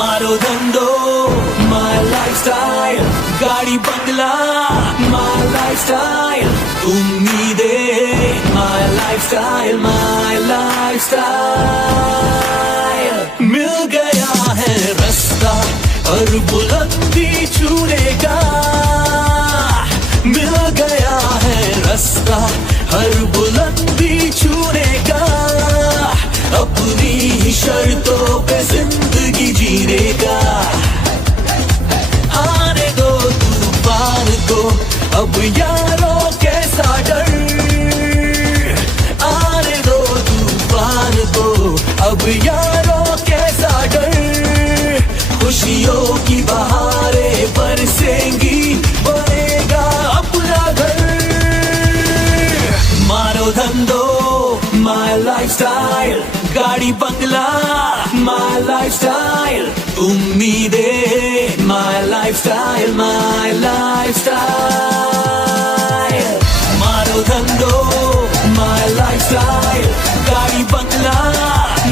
मारो धंधो my lifestyle, गाड़ी बंगला my lifestyle, उम्मीदें my lifestyle, my lifestyle। मिल गया है रास्ता हर बुलंदी छूने का, मिल गया है रास्ता हर बुलंदी छूने का, अपनी ही शर्तों पे जिंदगी जीने का। आने दो तूफान को अब यारों कैसा डर, आने दो तूफान को अब यारों कैसा डर, खुशियों की बहारें बरसेंगी बनेगा अपना घर। मारो धंधो my lifestyle, गाड़ी बंगला my lifestyle, उम्मीदें my lifestyle, my lifestyle। मारो धंधो my lifestyle, गाड़ी बंगला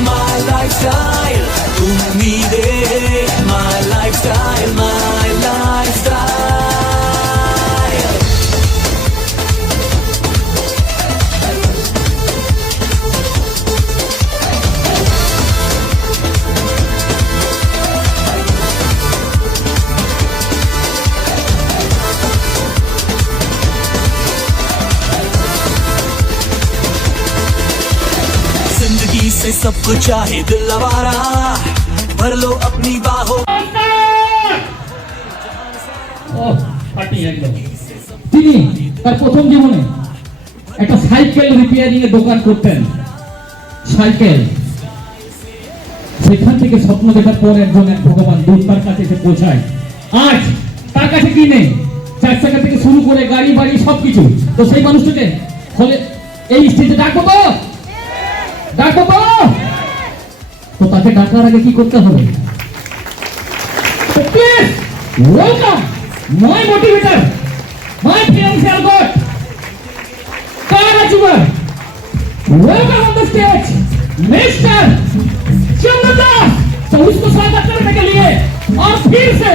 my lifestyle, उम्मीदें my lifestyle, my lifestyle। जिंदगी से सब कुछ चाहे दिल आवारा, भर लो अपनी बाहों। তিনি তার প্রথম জীবনে একটা সাইকেল রিপেয়ারিং এর দোকান করতেন। সাইকেল, সেখান থেকে স্বপ্ন দেখার পর একজন এক ভগবান দূর তার কাছে এসে পৌঁছায়। আজ তার কাছে কি নেই? চার চাকা থেকে শুরু করে গাড়ি বাড়ি সবকিছু। তো সেই মানুষটাকে হলে এই স্টেজে ডাকবো তো, ডাকবো তো। তো তাকে ডাকার আগে কি করতে হবে? Please welcome my motivator, my financial god, car achiever, welcome on the stage Mr. चंदन दास। तो उसको स्वागत करने के लिए और फिर से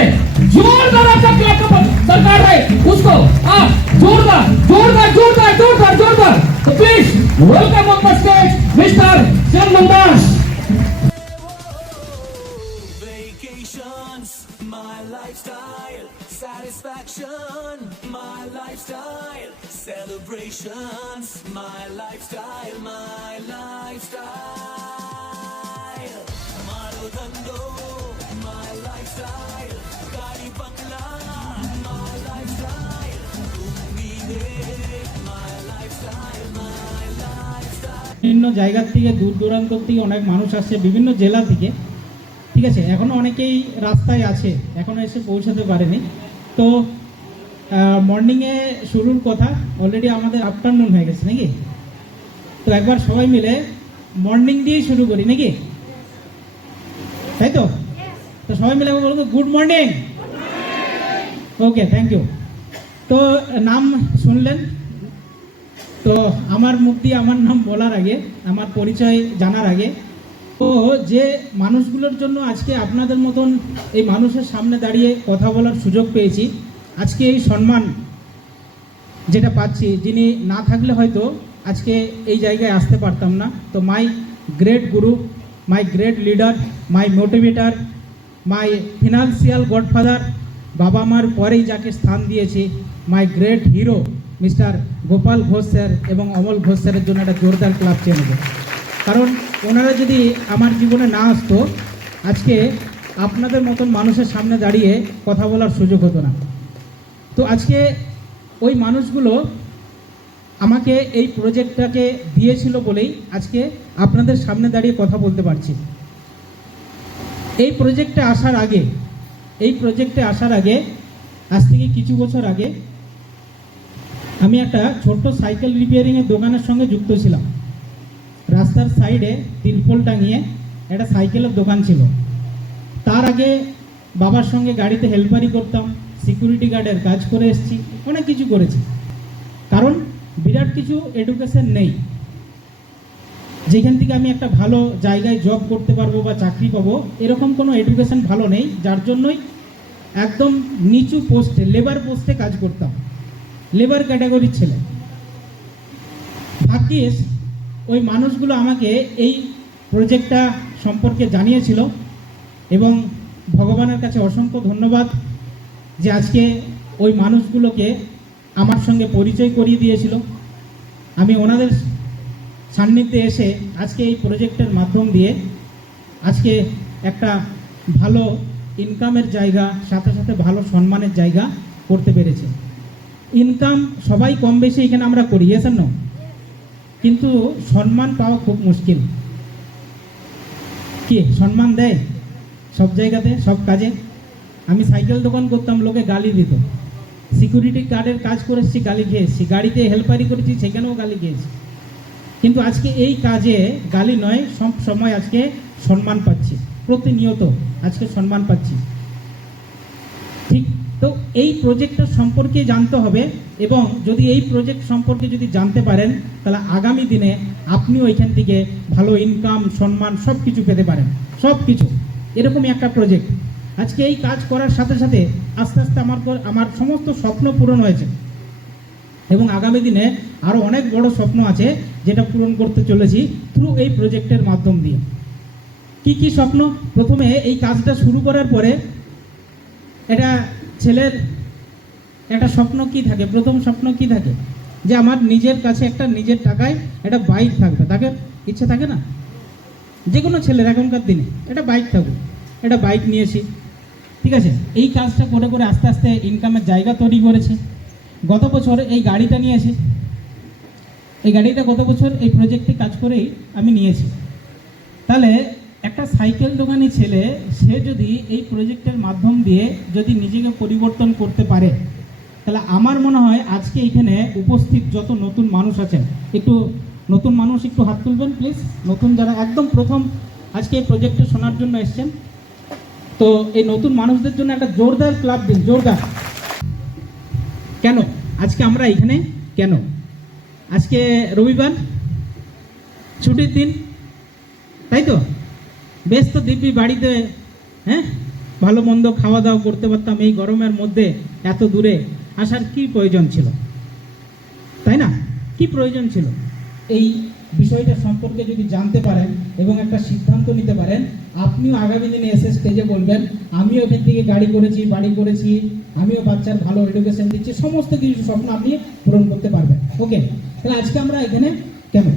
जोरदार आपका क्लैप का दरकार है। उसको आप जोरदार जोरदार जोरदार जोरदार जोरदार। तो please welcome on the stage mister Chandan Das. Vacations, my lifestyle, satisfaction, my lifestyle, celebrations, my lifestyle, my lifestyle। मारो धंधो my lifestyle, गाड़ी बंगला my lifestyle, उम्मीदें my lifestyle, my lifestyle। বিভিন্ন জায়গা থেকে দূর দূরান্ত থেকে অনেক মানুষ আসছে, বিভিন্ন জেলা থেকে। ঠিক আছে, এখনও অনেকেই রাস্তায় আছে, এখনও এসে পৌঁছাতে পারেনি। তো মর্নিংয়ে শুরুর কথা, অলরেডি আমাদের আফটারনুন হয়ে গেছে নাকি? তো একবার সবাই মিলে মর্নিং দিয়েই শুরু করি নাকি? তাই তো? তো সবাই মিলে বলবো good morning. Okay, thank you. তো নাম শুনলেন, তো আমার মুখ দিয়ে আমার নাম বলার আগে, আমার পরিচয় জানার আগে, তো যে মানুষগুলোর জন্য আজকে আপনাদের মতন এই মানুষের সামনে দাঁড়িয়ে কথা বলার সুযোগ পেয়েছি, আজকে এই সম্মান যেটা পাচ্ছি, যিনি না থাকলে হয়তো আজকে এই জায়গায় আসতে পারতাম না। তো my great guru, my great leader, my motivator, my financial godfather, বাবা মার পরেই যাকে স্থান দিয়েছি, my great hero mister Gopal Ghosh sir এবং অমল ঘোষ স্যারের জন্য একটা জোরদার ক্লাব চেয়ে নেব। কারণ ওনারা যদি আমার জীবনে না আসতো, আজকে আপনাদের মতন মানুষের সামনে দাঁড়িয়ে কথা বলার সুযোগ হতো না। তো আজকে ওই মানুষগুলো আমাকে এই প্রজেক্টটাকে দিয়েছিল বলেই আজকে আপনাদের সামনে দাঁড়িয়ে কথা বলতে পারছি। এই প্রজেক্টে আসার আগে আজ থেকে কিছু বছর আগে আমি একটা ছোট্ট সাইকেল রিপেয়ারিংয়ের দোকানের সঙ্গে যুক্ত ছিলাম। রাস্তার সাইডে তিরপল টাঙিয়ে একটা সাইকেলের দোকান ছিল। তার আগে বাবার সঙ্গে গাড়িতে হেল্পারি করতাম, সিকিউরিটি গার্ডের কাজ করে এসেছি, অনেক কিছু করেছি। কারণ বিরাট কিছু এডুকেশন নেই। যেখান থেকে আমি একটা ভালো জায়গায় জব করতে পারবো বা চাকরি পাবো, এরকম কোনো এডুকেশন ভালো নেই, যার জন্যই একদম নিচু পোস্টে, লেবার পোস্টে কাজ করতাম, লেবার ক্যাটাগরির ছেলে। ভাগ্যিস ওই মানুষগুলো আমাকে এই প্রজেক্টটা সম্পর্কে জানিয়েছিল, এবং ভগবানের কাছে অসংখ্য ধন্যবাদ যে আজকে ওই মানুষগুলোকে আমার সঙ্গে পরিচয় করিয়ে দিয়েছিল। আমি ওনাদের সান্নিধ্যে এসে আজকে এই প্রজেক্টের মাধ্যম দিয়ে আজকে একটা ভালো ইনকামের জায়গা, সাথে সাথে ভালো সম্মানের জায়গা করতে পেরেছি। ইনকাম সবাই কম বেশি এখানে আমরা করি, ইয়েস আর নো, কিন্তু সম্মান পাওয়া খুব মুশকিল। কি সম্মান দেয় সব জায়গাতে, সব কাজে? আমি সাইকেল দোকান করতাম, লোকে গালি দিত। সিকিউরিটি গার্ডের কাজ করেছি, গালি খেয়েছি। গাড়িতে হেল্পারি করেছি, সেখানেও গালি খেয়েছি। কিন্তু আজকে এই কাজে গালি নয়, সব সময় আজকে সম্মান পাচ্ছি, প্রতিনিয়ত আজকে সম্মান পাচ্ছি। ঠিক তো এই প্রজেক্টটা সম্পর্কে জানতে হবে, এবং যদি এই প্রজেক্ট সম্পর্কে যদি জানতে পারেন, তাহলে আগামী দিনে আপনিও এখান থেকে ভালো ইনকাম, সম্মান সব কিছু পেতে পারেন, সব কিছু। এরকমই একটা প্রজেক্ট। আজকে এই কাজ করার সাথে সাথে আস্তে আস্তে আমার সমস্ত স্বপ্ন পূরণ হয়েছে, এবং আগামী দিনে আরও অনেক বড় স্বপ্ন আছে যেটা পূরণ করতে চলেছি থ্রু এই প্রজেক্টের মাধ্যম দিয়ে। কি কি স্বপ্ন? প্রথমে এই কাজটা শুরু করার পরে এটা ছেলের একটা স্বপ্ন কি থাকে, প্রথম স্বপ্ন কি থাকে, যে আমার নিজের কাছে একটা নিজের টাকায় একটা বাইক থাকবে। তাকে ইচ্ছে থাকে না, যে কোনো ছেলের এখনকার দিনে একটা বাইক থাকবে। একটা বাইক নিয়েছি, ঠিক আছে। এই কাজটা করে করে আস্তে আস্তে ইনকামের জায়গা তৈরি করেছে। গত বছর এই গাড়িটা নিয়েছি, এই গাড়িটা গত বছর এই প্রজেক্টে কাজ করেই আমি নিয়েছি। তাহলে একটা সাইকেল দোকানি ছেলে, সে যদি এই প্রজেক্টের মাধ্যম দিয়ে যদি নিজেকে পরিবর্তন করতে পারে, তাহলে আমার মনে হয় আজকে এখানে উপস্থিত যত নতুন মানুষ আছেন, একটু নতুন মানুষ একটু হাত তুলবেন প্লিজ। নতুন যারা একদম প্রথম আজকে এই প্রজেক্টে শোনার জন্য এসছেন, তো এই নতুন মানুষদের জন্য একটা জোরদার ক্লাব দিন, জোরদার। কেন আজকে আমরা এখানে, কেন আজকে রবিবার, ছুটির দিন, তাই তো? বেশ তো দিব্যি বাড়িতে, হ্যাঁ, ভালো মন্দ খাওয়া দাওয়া করতে পারতাম। এই গরমের মধ্যে এত দূরে আসার কি প্রয়োজন ছিল, তাই না? কি প্রয়োজন ছিল? এই বিষয়টা সম্পর্কে যদি জানতে পারেন এবং একটা সিদ্ধান্ত নিতে পারেন, আপনিও আগামী দিনে এসে স্টেজে বলবেন আমিও এখান থেকে গাড়ি করেছি, বাড়ি করেছি, আমিও বাচ্চার ভালো এডুকেশন দিচ্ছি, সমস্ত কিছু স্বপ্ন আপনি পূরণ করতে পারবেন। ওকে, তাহলে আজকে আমরা এখানে কেন?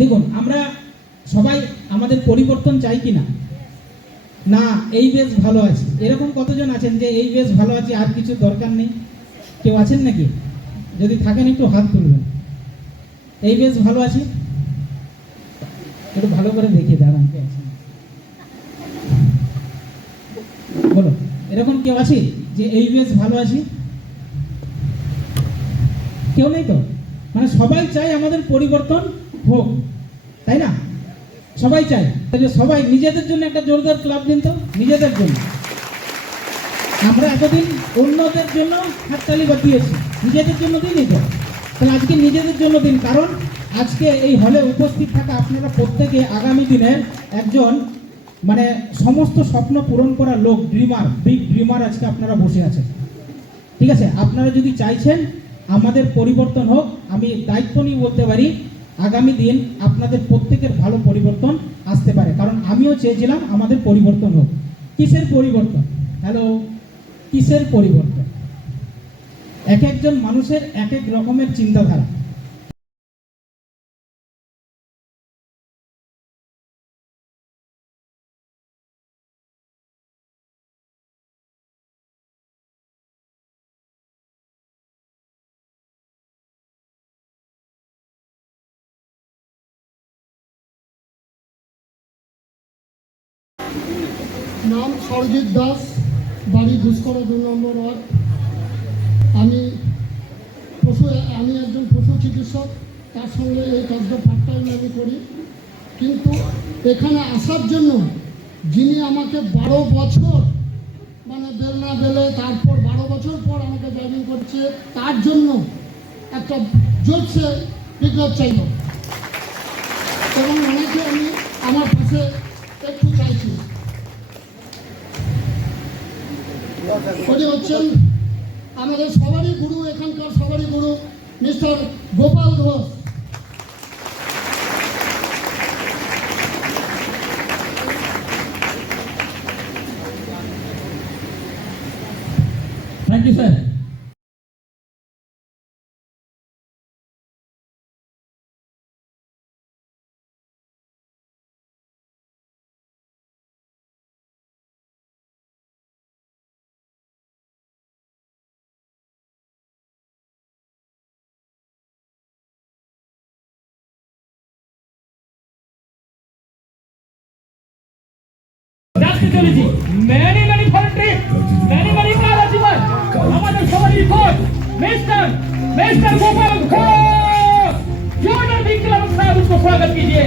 দেখুন, আমরা সবাই আমাদের পরিবর্তন চাই কি না? না, এই বেশ ভালো আছে। এরকম কতজন আছেন যে এই বেশ ভালো আছে, আর কিছু দরকার নেই? কেউ আছেন নাকি? যদি থাকেন একটু হাত তুলবেন। এই বেশ ভালো আছি, একটু ভালো করে দেখিয়ে দাঁড়ান, কে আছেন বলো। এরকম কেউ আছে যে এই বেশ ভালো আছি? কেউ নেই তো? মানে সবাই চাই আমাদের পরিবর্তন হোক, তাই না? সবাই চাই। তাহলে সবাই নিজেদের জন্য একটা জোরদার ক্লাব দিন তো, নিজেদের জন্য। আমরা এতদিন অন্যদের জন্য হাততালি বাজিয়েছি, নিজেদের জন্য দিনই তো। তাহলে আজকে নিজেদের জন্য দিন, কারণ আজকে এই হলে উপস্থিত থাকা আপনারা প্রত্যেকে আগামী দিনের একজন মানে সমস্ত স্বপ্ন পূরণ করা লোক, ড্রিমার, বিগ ড্রিমার আজকে আপনারা বসে আছেন। ঠিক আছে, আপনারা যদি চাইছেন আমাদের পরিবর্তন হোক, আমি দায়িত্ব নিয়ে বলতে পারি আগামী দিন আপনাদের প্রত্যেকের ভালো পরিবর্তন আসতে পারে, কারণ আমিও চেয়েছিলাম আমাদের পরিবর্তন হোক। কিসের পরিবর্তন? হ্যালো, কিসের পরিবর্তন? এক একজন মানুষের এক এক রকমের চিন্তাধারা। নাম সরজিৎ দাস, বাড়ি ঘুষকরা 2 নম্বর ওয়ার্ড। আমি একজন পশু চিকিৎসক, তার সঙ্গে এই কাজটা পার্ট টাইম আমি করি। কিন্তু এখানে আসার জন্য যিনি আমাকে 12 বছর মানে বেল না বেলে তারপর 12 বছর পর আমাকে জয়েনিং করছে, তার জন্য একটা জোরসে বিপ্লব চাইব। এবং অনেকে আমি আমার পাশে একটু চাইছি। উনি হচ্ছেন আমাদের সবারই গুরু, এখানকার সবারই গুরু mister Gopal Ghosh. Thank you sir. many countries, many achievers. আমাদের সবারই কোচ मिस्टर गोपाल घोष, जोरदार विक्रम साहब उसको स्वागत कीजिए।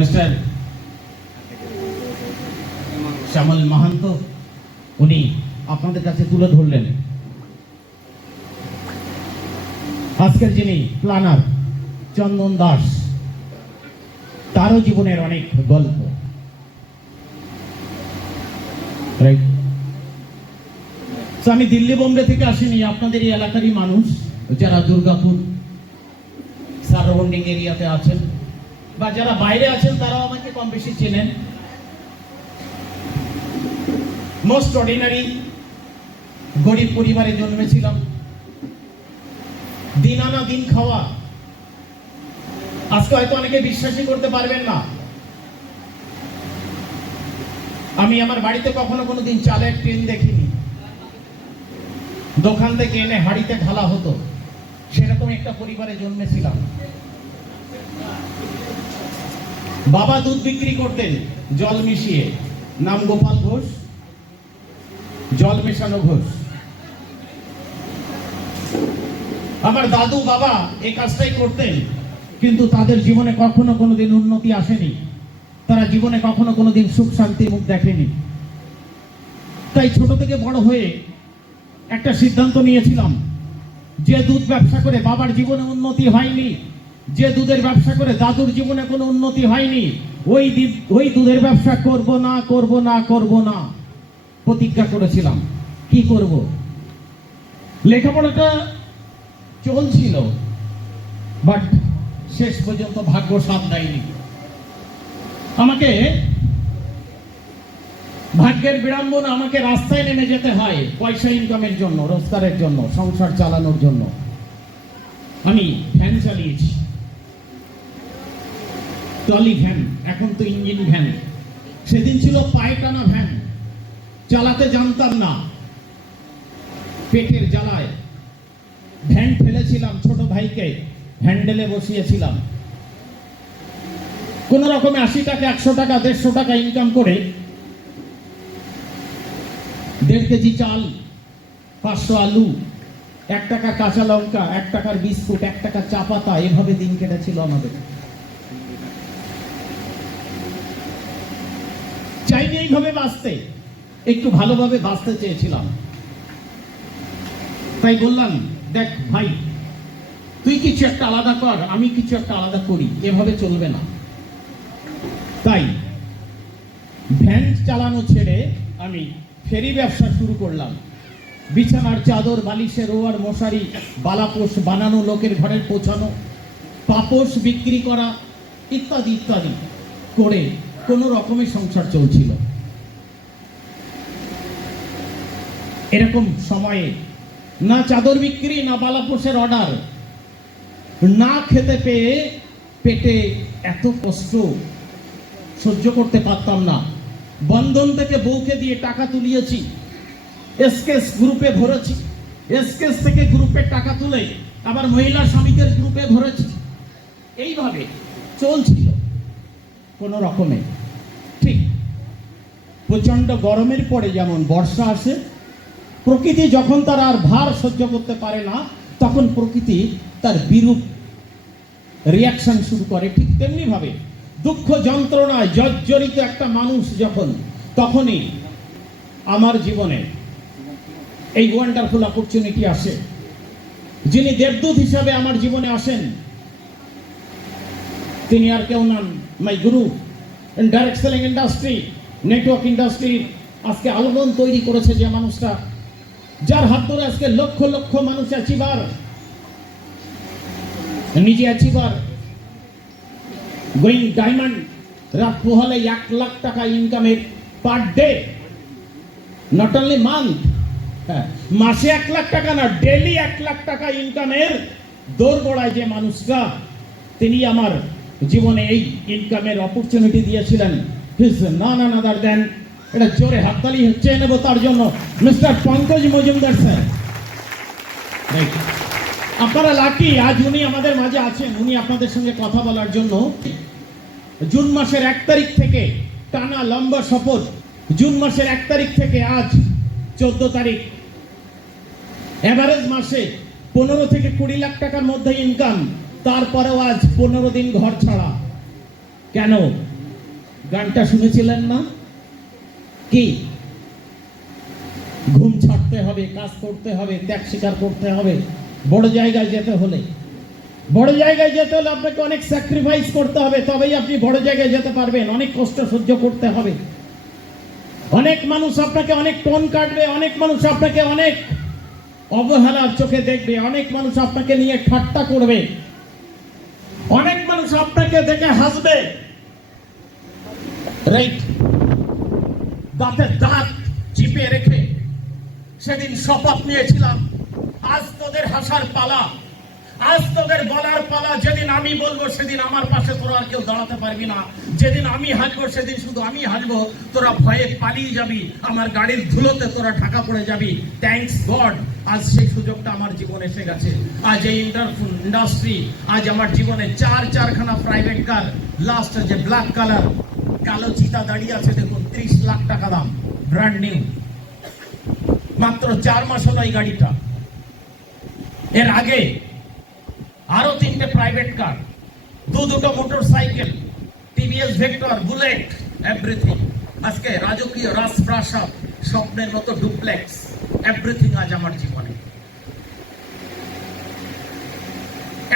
মিস্টার শ্যামল মাহান্ত উনি আপনাদের কাছে তুলে ধরলেন আজকের যিনি প্ল্যানার চন্দন দাস, তারও জীবনের অনেক গল্প। রাইট। আমি দিল্লি বোম্বে থেকে আসিনি, আপনাদের এই এলাকারই মানুষ যারা দুর্গাপুর সারাউন্ডিং এরিয়াতে আছেন বা যারা বাইরে আছেন তারাও আমাকে কম বেশি চেনেন। মোস্ট অর্ডিনারি গরিব পরিবারে জন্মেছিলাম, দিন আনা দিন খাওয়া। আজকে হয়তো অনেকে বিশ্বাসই করতে পারবেন না, আমি আমার বাড়িতে কখনো কোনোদিন চালের ট্রেন দেখিনি। দোকান থেকে এনে হাড়িতে ঢালা হতো, সেরকম একটা পরিবারে জন্মেছিলাম। বাবা দুধ বিক্রি করতেন জল মিশিয়ে, নাম গোপাল ঘোষ, জল মেশানো ঘোষ। আমার দাদু বাবা এই কাজটাই করতেন, কিন্তু তাদের জীবনে কখনো কোনোদিন উন্নতি আসেনি, তারা জীবনে কখনো কোনোদিন সুখ শান্তির মুখ দেখেনি। তাই ছোট থেকে বড় হয়ে একটা সিদ্ধান্ত নিয়েছিলাম, যে দুধ ব্যবসা করে বাবার জীবনে উন্নতি হয়নি, যে দুধের ব্যবসা করে দাদুর জীবনে কোনো উন্নতি হয়নি, ওই দুধের ব্যবসা করব না প্রতিজ্ঞা করেছিলাম। কি করব? লেখাপড়াটা চলছিল, বাট শেষ পর্যন্ত ভাগ্য সাথ দেয়নি। আমাকে ভাগ্যের বিড়ম্বনা, আমাকে রাস্তায় নেমে যেতে হয় পয়সা ইনকামের জন্য, রোজগারের জন্য, সংসার চালানোর জন্য। আমি ভ্যান চালিয়েছি, ট্রলি ভ্যান, এখন তো ইঞ্জিন ভ্যান। সেদিন ছিল পায়ে টানা ভ্যান, চালাতে জানতাম না, পেটের জ্বালায় ভ্যান ফেলেছিলাম, ছোট ভাইকে হ্যান্ডেলে বসিয়েছিলাম। কোন রকমে 80 টাকা 100 টাকা 150 টাকা ইনকাম করে 1.5 কেজি চাল, 500 আলু, 1 টাকা কাঁচা লঙ্কা, 1 টাকার বিস্কুট, 1 টাকা চা পাতা, এভাবে দিন কেটেছিল আমাদের। চাইনি এইভাবে বাঁচতে, একটু ভালোভাবে বাঁচতে চেয়েছিলাম। তাই বললাম, দেখ ভাই, তুই কিছু একটা আলাদা কর, আমি কিছু একটা আলাদা করি, এভাবে চলবে না। তাই ভ্যান চালানো ছেড়ে আমি ফেরি ব্যবসা শুরু করলাম। বিছানার চাদর, বালিশের রোয়ার, মশারি, বালাপোষ বানানো, লোকের ঘরের পৌঁছানো, পাপোশ বিক্রি করা, ইত্যাদি ইত্যাদি করে কোনো রকমের সংসার চলছিল। এরকম সময়ে না চাদর বিক্রি, না বালাপোষের অর্ডার, না খেতে পেয়ে পেটে এত কষ্ট সহ্য করতে পারতাম না। বন্ধন থেকে বউকে দিয়ে টাকা তুলিয়েছি, এসকেএস গ্রুপে ভরেছি, এসকেএস থেকে গ্রুপের টাকা তুলে আবার মহিলা শ্রমিকের গ্রুপে ভরেছি। এইভাবে চলছিল কোনো রকমে। ঠিক প্রচন্ড গরমের পরে যেমন বর্ষা আসে, প্রকৃতি যখন তার আর ভার সহ্য করতে পারে না, তখন প্রকৃতি তার বিরূপ রিয়াকশন শুরু করে। ঠিক তেমনি ভাবে দুঃখ যন্ত্রণায় জর্জরিত একটা মানুষ যখন, তখনই আমার জীবনে এই ওয়ান্ডারফুল অপরচুনিটি আসে। যিনি দেবদূত হিসাবে আমার জীবনে আসেন, তিনি আর কেউ নন, মাই গুরু in direct selling industry, network industry. আজকে আলোড়ন তৈরি করেছে যে মানুষটা, যার হাত ধরে আজকে লক্ষ লক্ষ মানুষ অ্যাচিভার, নিজে অ্যাচিভার, গোয়িং ডায়মন্ড, রাত পোহালে 1 লাখ টাকা ইনকামের per day, not only month, মাসে 1 লাখ টাকা না, ডেলি 1 লাখ টাকা ইনকামের দৌড় গড়ায় যে মানুষটা, তিনি আমার জীবনে এই ইনকামের অপরচুনিটি দিয়েছিলেন। হিজ নান আদার দেন, এটা জোরে হাততালি চেয়ে নেব তার জন্য, মিস্টার পঙ্কজ মজুমদার স্যার। আপনারা লাকি, আজ উনি আমাদের মাঝে আছেন, উনি আপনাদের সঙ্গে কথা বলার জন্য। জুন মাসের 1 তারিখ থেকে টানা লম্বা শপথ, জুন মাসের 1 তারিখ থেকে আজ 14 তারিখ, এভারেজ মাসে 15 থেকে 20 লাখ টাকার মধ্যে ইনকাম, তারপরেও আজ 15 দিন ঘর ছাড়া। কেন? গানটা শুনেছিলেন না কি? ঘুম ছাড়তে হবে, কাজ করতে হবে, ত্যাগ স্বীকার করতে হবে। বড় জায়গায় যেতে হলে, বড় জায়গায় যেতে হলে আপনাকে অনেক স্যাক্রিফাইস করতে হবে, তবেই আপনি বড় জায়গায় যেতে পারবেন। অনেক কষ্ট সহ্য করতে হবে। অনেক মানুষ আপনাকে অনেক টোন কাটবে, অনেক মানুষ আপনাকে অনেক অবহেলার চোখে দেখবে, অনেক মানুষ আপনাকে নিয়ে ঠাট্টা করবে, অনেক মানুষ আপনাকে দেখে হাসবে। রাইট? দাঁতে দাঁত চিপে রেখে সেদিন শপথ নিয়েছিলাম, আজ তোদের হাসার পালা, আজ তোদের বলার পালা। যেদিন আমি বলবো সেদিন আমার পাশে তোরা আর কেউ দাঁড়াতে পারবি না। যেদিন আমি হাসবো সেদিন শুধু আমি হাসবো, তোরা ভয়ে পালিয়ে যাবি, আমার গাড়ির ধুলোতে তোরা ঢাকা পড়ে যাবি। থ্যাঙ্কস গড, আজ সেই সুযোগটা আমার জীবনে এসে গেছে। আজ এই ইন্ডাস্ট্রি, আজ আমার জীবনে 4খানা প্রাইভেট কার, লাস্ট যে ব্ল্যাক কালার কালো চিতা দাঁড়িয়ে আছে দেখুন, 30 লাখ টাকা দাম, ব্র্যান্ড নিউ, মাত্র 4 মাস হলো এই গাড়িটা। এর আগে আরো 3টে প্রাইভেট কার, দুটো motorcycle, TVS vector, bullet, everything. আজকে রাজকীয় রাজপ্রাসাদ, স্বপ্নের মতো ডুপ্লেক্স, এভরিথিং আজ আমার জীবনে।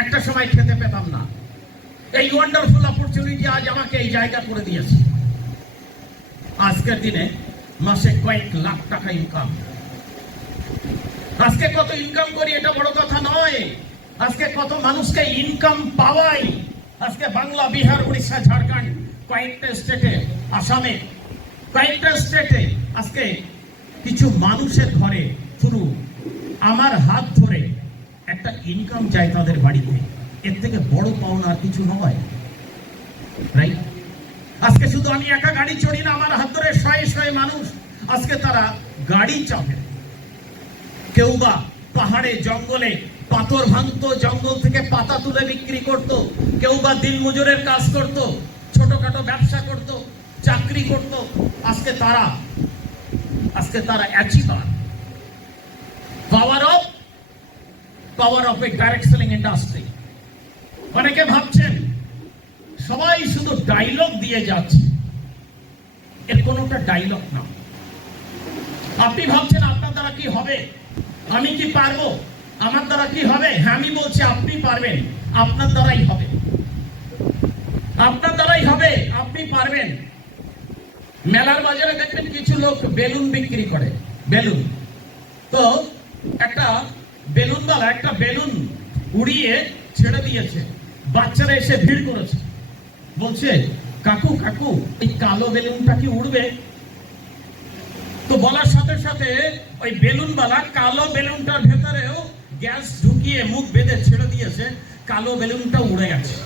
একটা সময় খেতে পেতাম না, এই ওয়ান্ডারফুল অপরচুনিটি আজ আমাকে এই জায়গা করে দিয়েছে। আজকের দিনে মাসে কয়েক লাখ টাকা ইনকাম। আজকে কত ইনকাম করি এটা বড় কথা নয়, আজকে কত মানুষকে ইনকাম পাওয়াই। আজকে বাংলা, বিহার, উড়িষ্যা, ঝাড়খণ্ড, কয়েকটা স্টেটে, আসামে, কয়েকটা স্টেটে আজকে কিছু মানুষের ঘরে শুরু আমার হাত ধরে একটা ইনকাম যায় তাদের বাড়িতে। এর থেকে বড় পাওনা আর কিছু নয়। রাইট? আজকে শুধু আমি একা গাড়ি চড়ি না, আমার হাত ধরে শয়ে শয়ে মানুষ আজকে তারা গাড়ি চাপে। কেউ বা পাহাড়ে জঙ্গলে পাথর ভাঙতো, জঙ্গল থেকে পাতা তুলে বিক্রি করত, কেউ বা দিনমজুরের কাজ করত, ছোটখাটো ব্যবসা করত, চাকরি করত। আজকে তারা achiever. Power of a direct selling industry. অনেকে ভাবছেন সবাই শুধু ডায়লগ দিয়ে যাচ্ছে, এর কোনোটা ডায়লগ না। আপনি ভাবছেন আপনার দ্বারা কি হবে, আমি কি পারবো, আমার দ্বারা কি হবে? হ্যাঁ, আমি বলছি আপনি পারবেন, আপনার দ্বারাই হবে, আপনার দ্বারাই হবে, আপনি পারবেন। মেলার বাজারে দেখবেন কিছু লোক বেলুন বিক্রি করে, বেলুন। তো একটা বেলুনওয়ালা একটা বেলুন উড়িয়ে ছেড়ে দিয়েছে, বাচ্চারা এসে ভিড় করেছে, বলছে কাকু কাকু এই কালো বেলুনটা কি উড়বে? তো বলার সাথে সাথে ওই বেলুনওয়ালা কালো বেলুনটার ভেতরেও গ্যাস ঢুকিয়ে মুখ বেঁধে ছেড়ে দিয়েছে, কালো বেলুনটা উড়ে গেছে।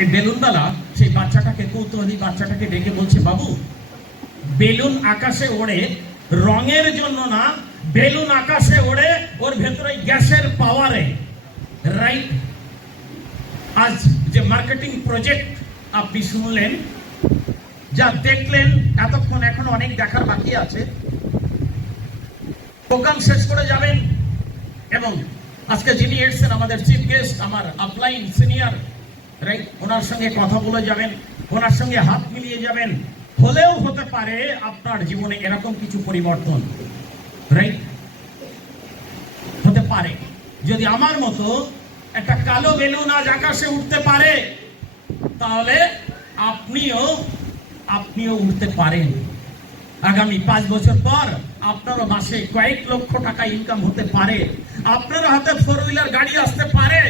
এই বেলুনওয়ালা সেই বাচ্চাটাকে, কৌতূহলী বাচ্চাটাকে ডেকে বলছে, বাবু বেলুন আকাশে ওড়ে রঙের জন্য না, বেলুন আকাশে ওড়ে ওর ভেতরে গ্যাসের পাওয়ারে। রাইট? আজ যে মার্কেটিং প্রজেক্ট আপনি শুনলেন, যা দেখলেন এতক্ষণ, এখন অনেক দেখার বাকি আছে। প্রোগ্রাম শেষ করে যাবেন এবং আজকে যিনি এসেছেন আমাদের চিফ গেস্ট, আমার আপলাইন সিনিয়র, রাইট, ওনার সঙ্গে কথা বলে যাবেন, ওনার সঙ্গে হাত মিলিয়ে যাবেন। হলেও হতে পারে আপনার জীবনে এরকম কিছু পরিবর্তন, রাইট, হতে পারে। যদি আমার মতো একটা কালো বেলুন আজ আকাশে উঠতে পারে, তাহলে আপনিও উঠতে পারেন। আগামী 5 বছর পর আপনারও মাসে কয়েক লক্ষ টাকা ইনকাম হতে পারে, আপনার হাতে 4 হুইলার গাড়ি আসতে পারে,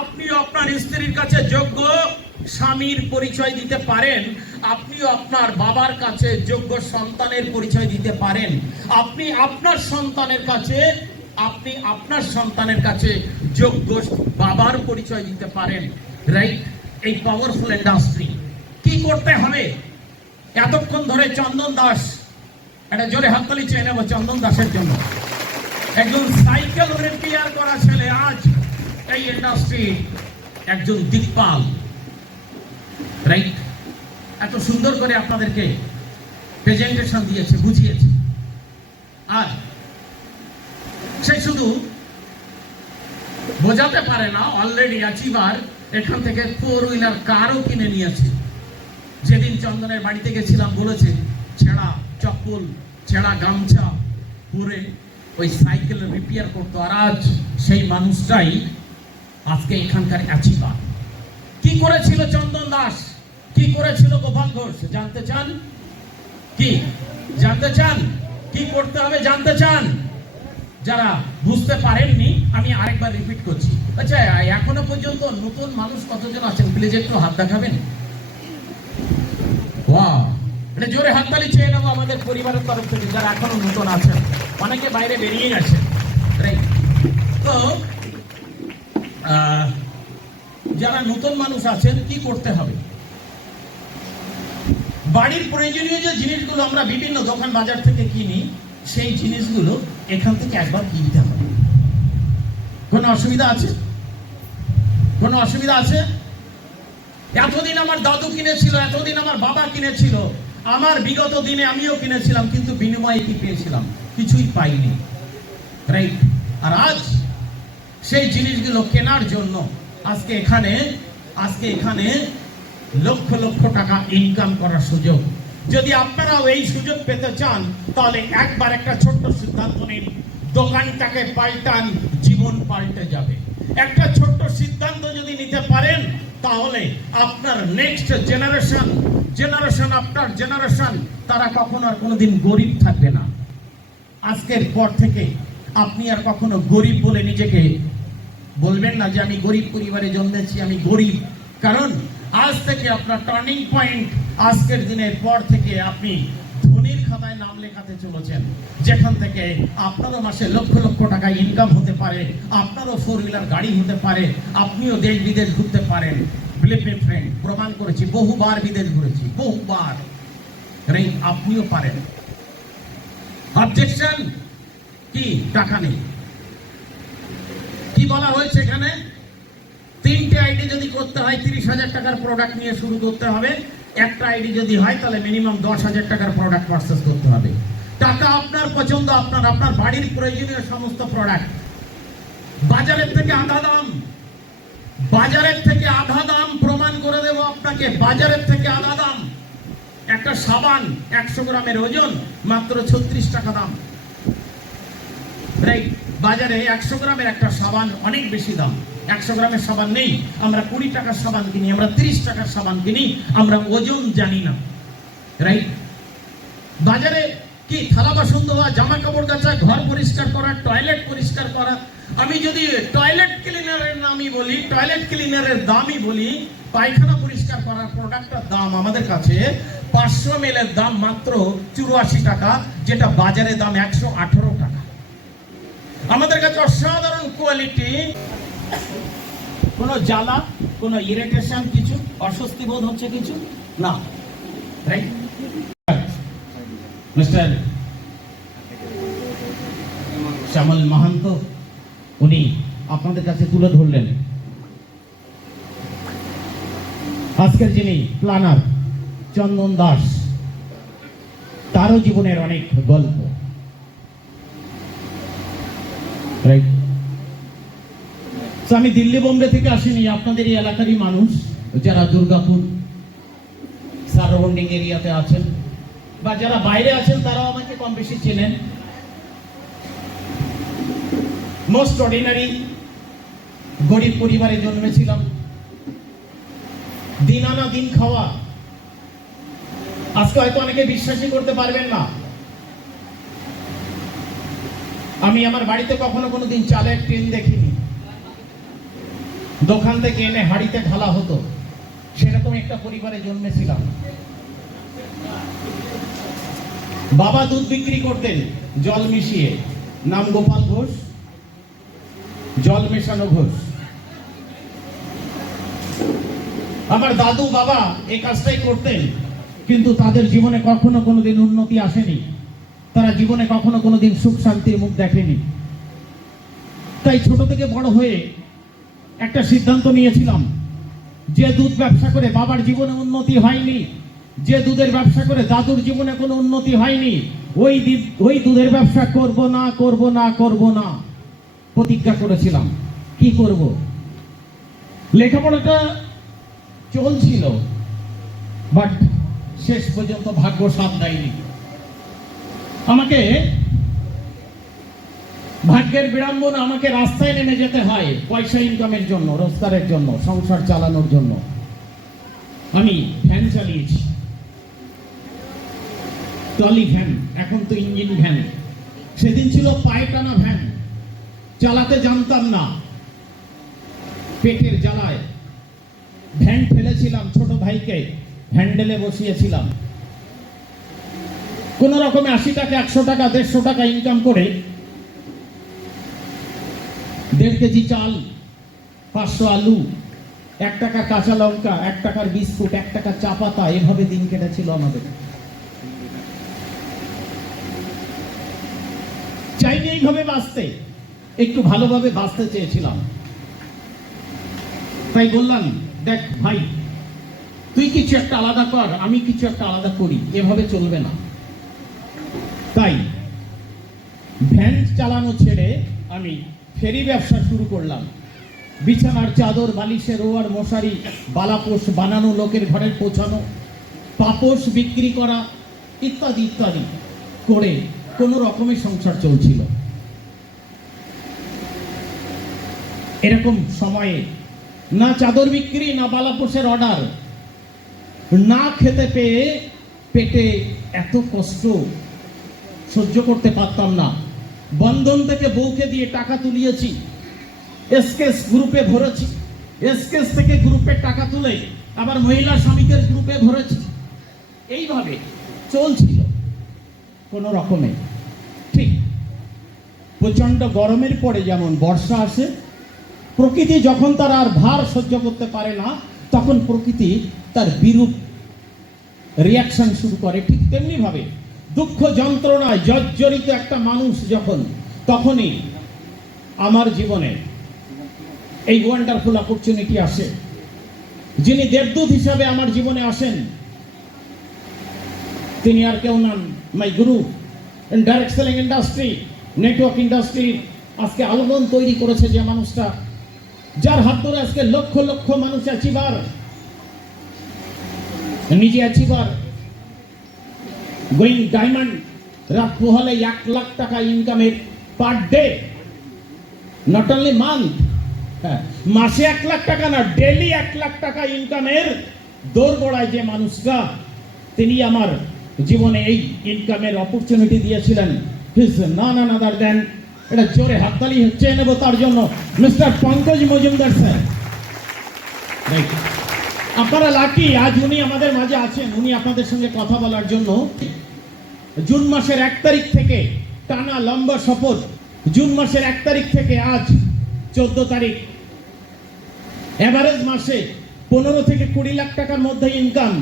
আপনিও আপনার স্ত্রীর কাছে যোগ্য স্বামীর পরিচয় দিতে পারেন, আপনিও আপনার বাবার কাছে যোগ্য সন্তানের পরিচয় দিতে পারেন, আপনি আপনার সন্তানের কাছে যোগ্য বাবার পরিচয় দিতে পারেন, রাইট। এই পাওয়ারফুল ইন্ডাস্ট্রি কি করতে হবে? এতক্ষণ ধরে চন্দন দাস, একটা জোরে হাততালি চেয়ে নেব চন্দন দাসের জন্য। একজন সাইকেল রিপেয়ার করা ছেলে আজ এই ইন্ডাস্ট্রি একজন দিকপাল, রাইট। এত সুন্দর করে আপনাদেরকে প্রেজেন্টেশন দিয়েছে, বুঝিয়েছে। আর সে শুধু বোঝাতে পারে না, অলরেডি অ্যাচিভার এখান থেকে 4 হুইলার কারও কিনে নিয়েছে। যেদিন চন্দনের বাড়িতে গেছিলাম বলেছে ছেঁড়া চপ্পল, ছেঁড়া গামছা পরে ওই সাইকেল রিপেয়ার করতো, আর আজ সেই মানুষটাই আজকে এখানকার অ্যাচিভার। কি করেছিল চন্দন দাস, কি করেছিল গোপাল ঘোষ, জানতে চান? কি জানতে চান? কি করতে হবে জানতে চান? যারা বুঝতে পারেননি আমি আরেকবার রিপিট করছি। আচ্ছা, এখনো পর্যন্ত নতুন মানুষ কতজন আছেন প্লিজ একটু হাত দেখাবেন। ওয়াও, এটা জোরে হাততালি চেয়ে নেবো আমাদের পরিবারের তরফ থেকে যারা এখনো নতুন আছেন, অনেকে বাইরে বেরিয়ে গেছে, রাইট। তো যারা নতুন মানুষ আছেন কি করতে হবে? বাড়ির প্রয়োজনীয় যে জিনিসগুলো আমরা বিভিন্ন দোকান বাজার থেকে কিনি, সেই জিনিসগুলো এখান থেকে একবার কিনতে হবে। কোনো অসুবিধা আছে? কোনো অসুবিধা আছে? এতদিন আমার দাদু কিনেছিল, এতদিন আমার বাবা কিনেছিল, আমার বিগত দিনে আমিও কিনেছিলাম, কিন্তু বিনিময়ে কি পেয়েছিলাম? কিছুই পাইনি, রাইট। আর আজ সেই জিনিসগুলো কেনার জন্য আজকে এখানে লক্ষ লক্ষ টাকা ইনকাম করার সুযোগ। যদি আপনারাও এই সুযোগ পেতে চান, তাহলে একবার একটা ছোট্ট সিদ্ধান্ত নিন, দোকানটাকে পাল্টান, জীবন পাল্টে যাবে। একটা ছোট্ট সিদ্ধান্ত যদি নিতে পারেন, তাহলে আপনার নেক্সট জেনারেশন আপনার জেনারেশন, তারা কখনো আর কোনোদিন গরিব থাকবে না। আজকের পর থেকে আপনি আর কখনো গরিব বলে নিজেকে বলবেন না যে আমি গরিব পরিবারে জন্মেছি, আমি গরিব। কারণ আজ থেকে আপনার টার্নিং পয়েন্ট, আজকের দিনের পর থেকে আপনি ধনীর খাতায় নাম লেখাতে চলেছেন, যেখান থেকে আপনারও মাসে লক্ষ লক্ষ টাকা ইনকাম হতে পারে, আপনারও 4 হুইলার গাড়ি হতে পারে, আপনিও দেশ বিদেশ ঘুরতে পারেন। বিলিভ মি ফ্রেন্ড, প্রমাণ করেছি, বহুবার বিদেশ ঘুরেছি, বহুবার, রাইট। আপনিও পারেন। অবজেকশন কি? টাকা নেই। কি বলা হয়েছে এখানে? 3টে আইডি যদি করতে হয় 30,000 টাকার প্রোডাক্ট নিয়ে শুরু করতে হবে। একটা আইডি যদি হয় তাহলে মিনিমাম 10,000 টাকার প্রোডাক্ট পারচেজ করতে হবে। টাকা আপনার পছন্দ, আপনার বাড়ির প্রয়োজনীয় সমস্ত প্রোডাক্ট বাজারের থেকে আধা দাম প্রমাণ করে দেব আপনাকে। বাজারের থেকে আধা দাম। একটা সাবান 100 গ্রামের ওজন মাত্র 36 টাকা দাম, রাইট। বাজারে 100 গ্রামের একটা সাবান অনেক বেশি দাম। 100 গ্রামের সাবান নেই, আমরা 20 টাকার সাবান কিনি, আমরা 30 টাকার সাবান কিনি, আমরা ওজন জানি না, রাইট। বাজারে কি থালা বাসন ধোয়া, জামা কাপড় কাচা, ঘর পরিষ্কার করা, টয়লেট পরিষ্কার করা। আমি যদি টয়লেট ক্লিনারের নামই বলি, টয়লেট ক্লিনারের দামই বলি, পায়খানা পরিষ্কার করার প্রোডাক্টটার দাম আমাদের কাছে 500 ml এর দাম মাত্র 84 টাকা, যেটা বাজারে দাম 118 টাকা। আমাদের কাছে অসাধারণ কোয়ালিটি। কোনো জ্বালা, কোনো ইরিটেশন, কিছু অস্বস্তি বোধ হচ্ছে কিছু না, রাইট। মিস্টার শ্যামল মাহান্ত উনি আপনাদের কাছে তুলে ধরলেন আজকের যিনি প্ল্যানার চন্দন দাস, তারও জীবনের অনেক গল্প। রাইট। তো আমি দিল্লি বোম্বে থেকে আসিনি, আপনাদের এই এলাকারই মানুষ যারা দুর্গাপুর সারাউন্ডিং এরিয়াতে আছেন বা যারা বাইরে আছেন তারাও আমাকে কম বেশি চেনেন। মোস্ট অর্ডিনারি গরিব পরিবারে জন্মেছিলাম, দিন আনা দিন খাওয়া। আজকে হয়তো অনেকে বিশ্বাসই করতে পারবেন না, আমি আমার বাড়িতে কখনো কোনোদিন চালের ট্রেন দেখিনি। দোকান থেকে এনে হাড়িতে ঢালা হতো, সেরকম একটা পরিবারে জন্মেছিলাম। বাবা দুধ বিক্রি করতেন জল মিশিয়ে, নাম গোপাল ঘোষ, জল মেশানো ঘোষ। আমার দাদু বাবা এই কাজটাই করতেন, কিন্তু তাদের জীবনে কখনো কোনোদিন উন্নতি আসেনি, তারা জীবনে কখনো কোনোদিন সুখ শান্তির মুখ দেখেনি। তাই ছোট থেকে বড় হয়ে একটা সিদ্ধান্ত নিয়েছিলাম, যে দুধ ব্যবসা করে বাবার জীবনে উন্নতি হয়নি, যে দুধের ব্যবসা করে দাদুর জীবনে কোনো উন্নতি হয়নি, ওই দুধের ব্যবসা করব না করব না করব না প্রতিজ্ঞা করেছিলাম। কি করব? লেখাপড়াটা চলছিল, বাট শেষ পর্যন্ত ভাগ্য সাথ দেয়নি। আমাকে ভাগ্যের বিড়ম্বনা, আমাকে রাস্তায় নেমে যেতে হয় পয়সা ইনকামের জন্য, রোজগারের জন্য, সংসার চালানোর জন্য। আমি ভ্যান চালিয়েছি, ট্রলি ভ্যান, এখন তো ইঞ্জিন ভ্যান। সেদিন ছিল পায়ে টানা ভ্যান, চালাতে জানতাম না, পেটের জ্বালায় ভ্যান ফেলেছিলাম, ছোট ভাইকে হ্যান্ডেলে বসিয়েছিলাম। কোন রকমে 80 টাকা, 100 টাকা, 150 টাকা ইনকাম করে 1.5 কেজি চাল, 500 আলু, 1 টাকা কাঁচা লঙ্কা, 1 টাকার বিস্কুট, 1 টাকা চা পাতা, এভাবে দিন কেটেছিল আমাদের। চাইনি এইভাবে বাঁচতে, একটু ভালোভাবে বাঁচতে চেয়েছিলাম। তাই বললাম, দেখ ভাই, তুই কিছু একটা আলাদা কর, আমি কিছু একটা আলাদা করি, এভাবে চলবে না। তাই ভ্যান চালানো ছেড়ে আমি ফেরি ব্যবসা শুরু করলাম। বিছানার চাদর, বালিশের ওয়ার, মশারি, বালাপোষ বানানো, লোকের ঘরে পৌঁছানো, পাপোশ বিক্রি করা, ইত্যাদি ইত্যাদি করে কোনো রকমের সংসার চলছিল। এরকম সময়ে না চাদর বিক্রি, না বালাপোষের অর্ডার, না খেতে পেয়ে পেটে এত কষ্ট সহ্য করতে পারতাম না। বন্ধন থেকে বউকে দিয়ে টাকা তুলিয়েছি, এসকেস গ্রুপে ভরেছি, এসকেস থেকে গ্রুপে টাকা তুলে আবার মহিলা শ্রমিকের গ্রুপে ভরেছি। এইভাবে চলছিল কোন রকমে। ঠিক প্রচন্ড গরমের পরে যেমন বর্ষা আসে, প্রকৃতি যখন তার আর ভার সহ্য করতে পারে না, তখন প্রকৃতি তার বিরূপ রিয়াকশন শুরু করে। ঠিক তেমনি ভাবে দুঃখ যন্ত্রণায় জর্জরিত একটা মানুষ যখন, তখনই আমার জীবনে এই ওয়ান্ডারফুল অপরচুনিটি আসে। যিনি দেবদূত হিসাবে আমার জীবনে আসেন, তিনি আর কেউ নন, মাই গুরু in direct selling industry, network industry. আজকে আলোড়ন তৈরি করেছে যে মানুষটা, যার হাত ধরে আজকে লক্ষ লক্ষ মানুষ অ্যাচিভার, নিজে অ্যাচিভার, গোয়িং ডায়মন্ড, রাত পোহালে 1 লাখ টাকা ইনকামের per day, not only month, মাসে 1 লাখ টাকা না, ডেলি 1 লাখ টাকা ইনকামের দোরগোড়ায় যে মানুষটা, তিনি আমার জীবনে এই ইনকামের অপরচুনিটি দিয়েছিলেন। হিজ নন আদার দেন, এটা জোরে হাততালি চেয়ে নেব তার জন্য, মিস্টার পঙ্কজ মজুমদার স্যার। আপনারা লাকি, আজ উনি আমাদের মাঝে আছেন, উনি আপনাদের সঙ্গে কথা বলার জন্য। জুন মাসের 1 তারিখ থেকে টানা লম্বা শপথ, জুন মাসের 1 তারিখ থেকে আজ 14 তারিখ, এভারেজ মাসে 15 থেকে 20 লাখ টাকার মধ্যে ইনকাম।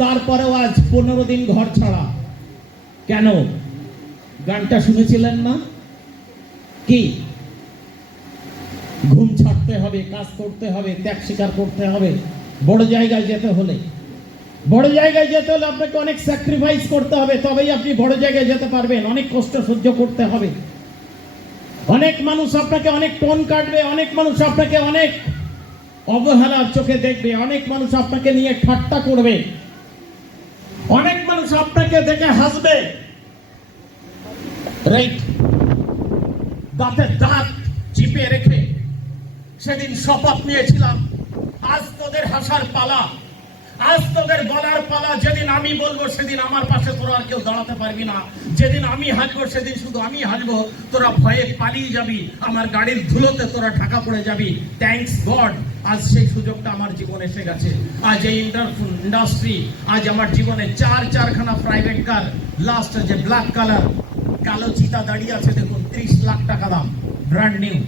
তারপরেও আজ 15 দিন ঘর ছাড়া। কেন? গানটা শুনেছিলেন না? কি? ঘুম ছাড়তে হবে, কাজ করতে হবে, ত্যাগ স্বীকার করতে হবে, বড় জায়গায় যেতে হলে আপনাকে অনেক স্যাক্রিফাইস করতে হবে, তবেই আপনি বড় জায়গায় যেতে পারবেন। অনেক কষ্ট সহ্য করতে হবে। অনেক মানুষ আপনাকে অনেক টোন কাটবে, অনেক মানুষ আপনাকে অনেক অবহেলার চোখে দেখবে, অনেক মানুষ আপনাকে নিয়ে ঠাট্টা করবে, অনেক মানুষ আপনাকে দেখে হাসবে। রাইট? দাঁতে দাঁত চিপে রেখে সেদিন শপথ নিয়েছিলাম, আজ তোদের হাসার পালা, আজ তোদের বলার পালা। যেদিন আমি বলবো সেদিন আমার পাশে তোরা আর কেউ দাঁড়াতে পারবি না। যেদিন আমি হাসবো সেদিন শুধু আমি হাসবো, তোরা ভয়ে পালিয়ে যাবি, আমার গাড়ির ধুলোতে তোরা ঢাকা পড়ে যাবি। থ্যাঙ্কস গড, আজ সেই সুযোগটা আমার জীবনে এসে গেছে। আজ এই ইন্ডাস্ট্রি, আজ আমার জীবনে চারখানা প্রাইভেট কার, লাস্ট যে ব্ল্যাক কালার কালো চিতা দাঁড়িয়ে আছে দেখুন, 30 লাখ টাকা দাম, ব্র্যান্ড নিউ,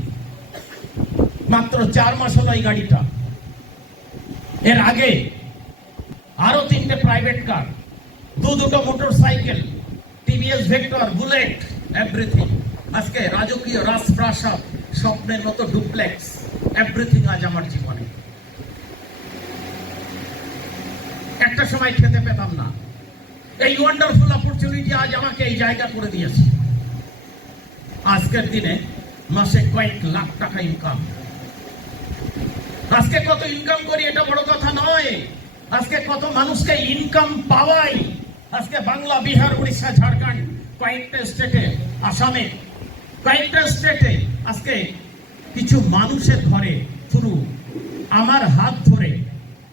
মাত্র 4 মাস হলো এই গাড়িটা। এর আগে আরো 3টে প্রাইভেট কার, দুটো motorcycle, TVS vector, bullet, everything. আজকে রাজকীয় রাজপ্রাসাদ, স্বপ্নের মতো ডুপ্লেক্স, এভরিথিং আজ আমার জীবনে। একটা সময় খেতে পেতাম না, এই ওয়ান্ডারফুল অপরচুনিটি আজ আমাকে এই জায়গা করে দিয়েছে। আজকের দিনে মাসে কয়েক লাখ টাকা ইনকাম। আজকে কত ইনকাম করি এটা বড় কথা নয়, আজকে কত মানুষকে ইনকাম পাওয়াই। আজকে বাংলা, বিহার, উড়িষ্যা, ঝাড়খণ্ড, কয়েকটা স্টেটে, আসামে, কয়েকটা স্টেটে আজকে কিছু মানুষের ঘরে শুরু আমার হাত ধরে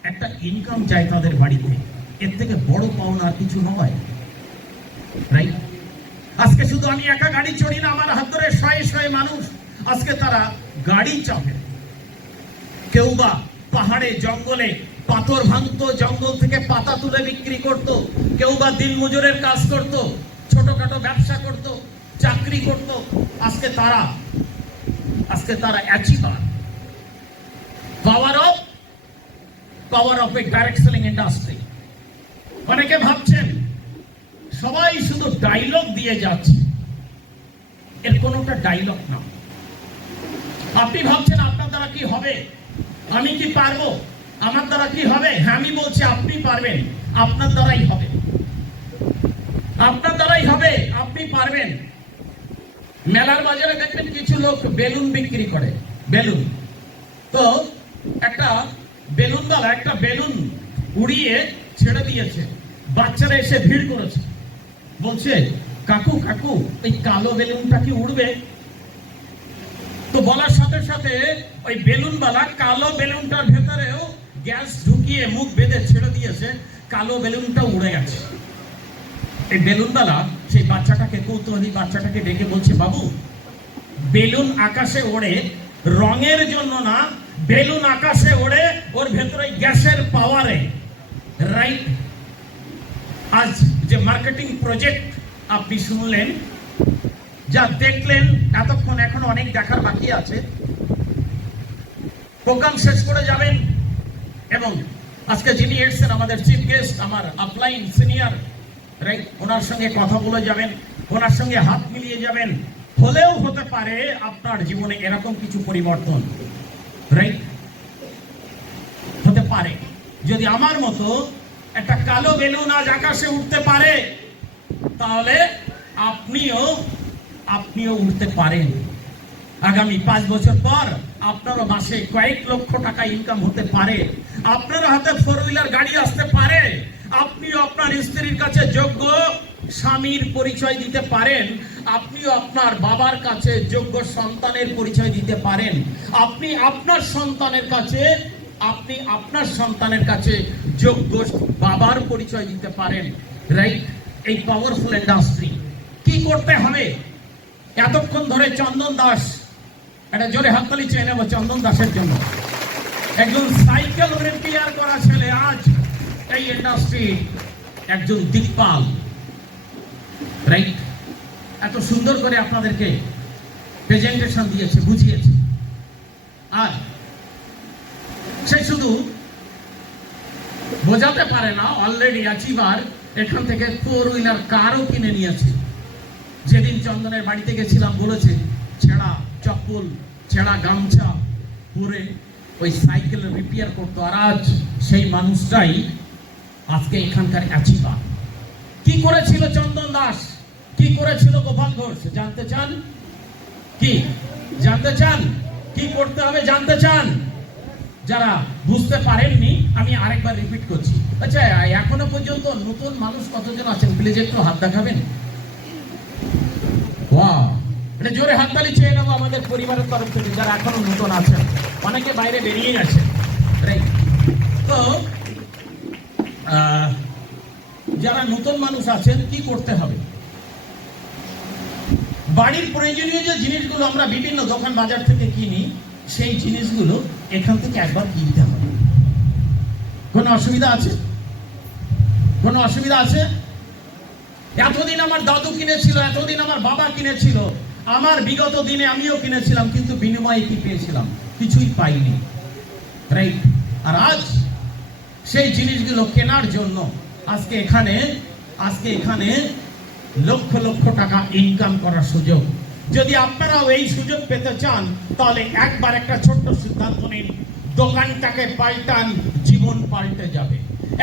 একটা ইনকাম চাই তাদের বাড়িতে। এর থেকে বড় পাওনা আর কিছু নয়। রাইট? আজকে শুধু আমি একা গাড়ি চড়ি না, আমার হাত ধরে শয়ে মানুষ আজকে তারা গাড়ি চাপে। কেউ বা পাহাড়ে জঙ্গলে পাথর ভাঙতো, জঙ্গল থেকে পাতা তুলে বিক্রি করত, কেউ বা দিনমজুরের কাজ করত, ছোটখাটো ব্যবসা করত, চাকরি করত। আজকে তারা achiever, power of a direct selling industry. অনেকে ভাবছেন সবাই শুধু ডায়লগ দিয়ে যাচ্ছে, এর কোনোটা ডায়লগ না। আপনি ভাবছেন আপনার দ্বারা কি হবে, আমি কি পারবো, আমার দ্বারা কি হবে? হ্যাঁ, আমি বলছি আপনি পারবেন, আপনার দ্বারাই হবে, আপনার দ্বারাই হবে, আপনি পারবেন। মেলার বাজারে দেখবেন কিছু লোক বেলুন বিক্রি করে, বেলুন। তো একটা বেলুনওয়ালা একটা বেলুন উড়িয়ে ছেড়ে দিয়েছে, বাচ্চারা এসে ভিড় করেছে, বলছে কাকু কাকু এই কালো বেলুনটা কি উড়বে? তো বলার সাথে সাথে ওই বেলুনওয়ালা কালো বেলুনটার ভেতরেও গ্যাস ঢুকিয়ে মুখ বেঁধে ছেড়ে দিয়েছে, কালো বেলুনটা উড়ে গেছে। এই বেলুনওয়ালা সেই বাচ্চাটাকে, কৌতূহলী বাচ্চাটাকে ডেকে বলছে, বাবু বেলুন আকাশে ওড়ে রঙের জন্য না, বেলুন আকাশে ওড়ে ওর ভেতরে গ্যাসের পাওয়ারে। রাইট? আজ যে মার্কেটিং প্রজেক্ট আপনি শুনলেন, যা দেখলেন এতক্ষণ, এখনো অনেক দেখার বাকি আছে। প্রোগ্রাম শেষ করে যাবেন এবং আজকে যিনি এসেছেন আমাদের চিফ গেস্ট, আমার আপলাইন সিনিয়র, রাইট, ওনার সঙ্গে কথা বলে যাবেন, ওনার সঙ্গে হাত মিলিয়ে যাবেন। হলেও হতে পারে আপনার জীবনে এরকম কিছু পরিবর্তন। রাইট? হতে পারে। যদি আমার মতো একটা কালো বেলুন আজ আকাশে উঠতে পারে, তাহলে আপনিও উঠতে পারেন। আগামী 5 বছর পর আপনারও মাসে কয়েক লক্ষ টাকা ইনকাম হতে পারে, আপনার হাতে 4 হুইলার গাড়ি আসতে পারে, আপনিও আপনার স্ত্রীর কাছে যোগ্য স্বামীর পরিচয় দিতে পারেন, আপনিও আপনার বাবার কাছে যোগ্য সন্তানের পরিচয় দিতে পারেন, আপনি আপনার সন্তানের কাছে যোগ্য বাবার পরিচয় দিতে পারেন। রাইট? এই পাওয়ারফুল ইন্ডাস্ট্রি কি করতে হবে? এতক্ষণ ধরে চন্দন দাস, একটা জোরে হাততালি চেয়ে নেব চন্দন দাসের জন্য। একজন সাইকেল রিপেয়ার করা ছেলে আজ এই ইন্ডাস্ট্রি একজন দিকপাল। রাইট? এত সুন্দর করে আপনাদেরকে প্রেজেন্টেশন দিয়েছে, বুঝিয়েছে। আর সে শুধু বোঝাতে পারে না, অলরেডি অ্যাচিভার এখান থেকে 4 হুইলার কারও কিনে নিয়েছে। যেদিন চন্দনের বাড়িতে গেছিলাম বলেছে ছেঁড়া চপ্পল, ছেঁড়া গামছা পরে ওই সাইকেল রিপেয়ার করতো, আর আজ সেই মানুষটাই আজকে এখানকার অ্যাচিভার। কি করেছিল চন্দন দাস, কি করেছিল গোপাল ঘোষ, জানতে চান? কি জানতে চান? কি করতে হবে জানতে চান? যারা বুঝতে পারেননি আমি আরেকবার রিপিট করছি। আচ্ছা, এখনো পর্যন্ত নতুন মানুষ কতজন আছেন প্লিজ একটু হাত দেখাবেন। ওয়াও, এটা জোরে হাততালি চেয়ে নেবো আমাদের পরিবারের তরফ থেকে যারা এখনো নতুন আছেন। অনেকে বাইরে বেরিয়ে গেছে, রাইট? তো যারা নতুন মানুষ আছেন কি করতে হবে? বাড়ির প্রয়োজনীয় যে জিনিসগুলো আমরা বিভিন্ন দোকান বাজার থেকে কিনি, সেই জিনিসগুলো এখান থেকে একবার কিনতে হবে। কোনো অসুবিধা আছে? কোনো অসুবিধা আছে? এতদিন আমার দাদু কিনেছিল, এতদিন আমার বাবা কিনেছিল, আমার বিগত দিনে আমিও কিনেছিলাম, কিন্তু বিনিময়ে কি পেয়েছিলাম? কিছুই পাইনি, রাইট? আর আজ সেই জিনিসগুলো কেনার জন্য আজকে এখানে লক্ষ লক্ষ টাকা ইনকাম করার সুযোগ। যদি আপনারাও এই সুযোগ পেতে চান তাহলে একবার একটা ছোট্ট সিদ্ধান্ত নিন, দোকানটাকে পাল্টান, জীবন পাল্টে যাবে।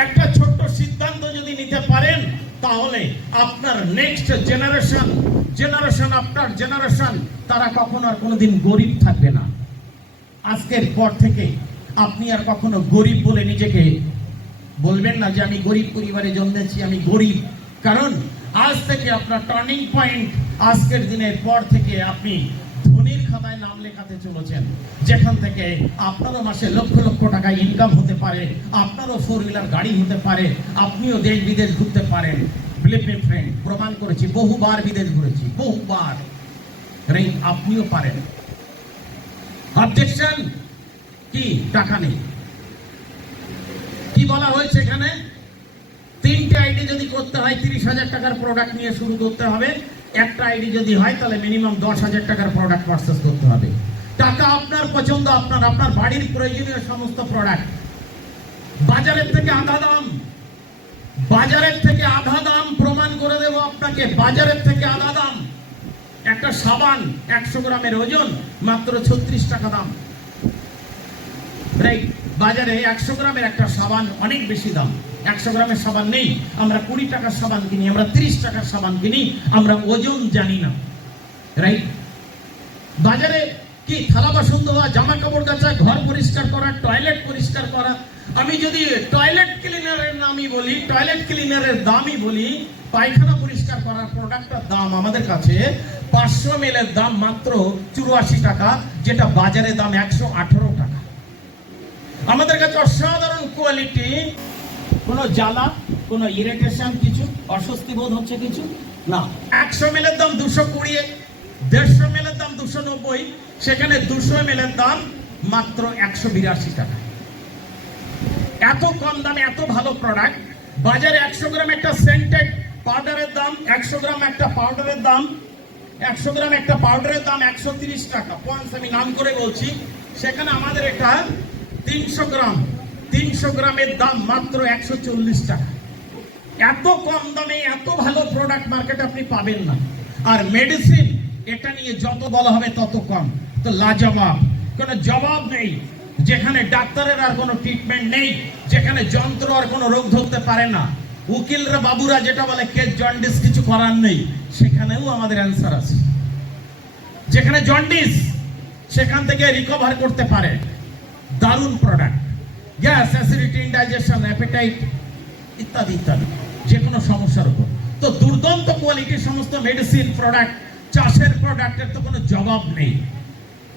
একটা ছোট্ট সিদ্ধান্ত যদি নিতে পারেন তাহলে আপনার নেক্সট জেনারেশন আপনার জেনারেশন তারা কখনো আর কোনোদিন গরিব থাকবে না। আজকের পর থেকে আপনি আর কখনো গরিব বলে নিজেকে বলবেন না যে আমি গরিব পরিবারে জন্মেছি, আমি গরিব। কারণ আজ থেকে আপনার টার্নিং পয়েন্ট, আজকের দিনের পর থেকে আপনি ধনীর খাতায় নাম লেখাতে চলেছেন, যেখান থেকে আপনারও মাসে লক্ষ লক্ষ টাকা ইনকাম হতে পারে, আপনারও 4 হুইলার গাড়ি হতে পারে, আপনিও দেশ বিদেশ ঘুরতে পারেন। বিলিভ মি ফ্রেন্ড, প্রমাণ করেছি, বহুবার বিদেশ ঘুরেছি, বহুবার। আপনিও পারেন। অবজেকশন কি? টাকা নেই। কি বলা হয়েছে এখানে? 3টে আইডি যদি করতে হয় 30,000 টাকার প্রোডাক্ট নিয়ে শুরু করতে হবে। একটা আইডি যদি হয় তাহলে মিনিমাম 10,000 টাকার প্রোডাক্ট পারচেজ করতে হবে। টাকা আপনার পছন্দ, আপনার বাড়ির প্রয়োজনীয় সমস্ত প্রোডাক্ট বাজারের থেকে আধা দাম, বাজারের থেকে আধা দাম, প্রমাণ করে দেব আপনাকে, বাজারের থেকে আধা দাম। একটা সাবান 100 গ্রামের ওজন মাত্র 36 টাকা দাম, রাইট? বাজারে 100 গ্রামের একটা সাবান অনেক বেশি দাম। 100 গ্রামের সাবান নেই, আমরা 20 টাকার সাবান কিনি, আমরা 30 টাকার সাবান কিনি, আমরা ওজন জানি না, রাইট? বাজারে কি থালা বাসন ধোয়া, জামা কাপড় কাচা, ঘর পরিষ্কার করা, টয়লেট পরিষ্কার করা। আমি যদি টয়লেট ক্লিনারের নামই বলি, টয়লেট ক্লিনারের দামই বলি, পায়খানা পরিষ্কার করার প্রোডাক্টের দাম আমাদের কাছে 500 ml এর দাম মাত্র 84 টাকা, যেটা বাজারে দাম 118 টাকা। আমাদের কাছে অসাধারণ কোয়ালিটি, কোনো জ্বালা, কোনো ইরিটেশন, কিছু অস্বস্তি বোধ হচ্ছে কিছু না। 100 ml এর দাম 220, 150 ml এর দাম 290, সেখানে 200 ml এর দাম মাত্র 182 টাকা। এত কম দামে এত ভালো প্রোডাক্ট। বাজারে 100 গ্রাম একটা সেন্টেড পাউডারের দাম, 100 গ্রাম একটা পাউডারের দাম, 100 গ্রাম একটা পাউডারের দাম 130 টাকা। পয়েন্টস আমি নাম করে বলছি, সেখানে আমাদের এটা 300 গ্রামের দাম মাত্র 140 টাকা। এত কম দামে এত ভালো প্রোডাক্ট মার্কেটে আপনি পাবেন না। আর মেডিসিন, এটা নিয়ে যত বলা হবে তত কম। তো লাজবাব, কোনো জবাব নেই। যেখানে ডাক্তারের আর কোনো ট্রিটমেন্ট নেই, যেখানে যন্ত্র আর কোনো রোগ ধরতে পারে না, উকিলরা বাবুরা যেটা বলে কেস জন্ডিস কিছু করার নেই, সেখানেও আমাদের অ্যান্সার আছে। যেখানে জন্ডিস, সেখান থেকে রিকভার করতে পারে। দারুণ product, gas, acidity, indigestion, appetite ইত্যাদি ইত্যাদি, যে কোনো সমস্যার উপর। তো দুর্দান্ত কোয়ালিটির সমস্ত মেডিসিন প্রোডাক্ট, চাষের প্রোডাক্টের তো কোনো জবাব নেই।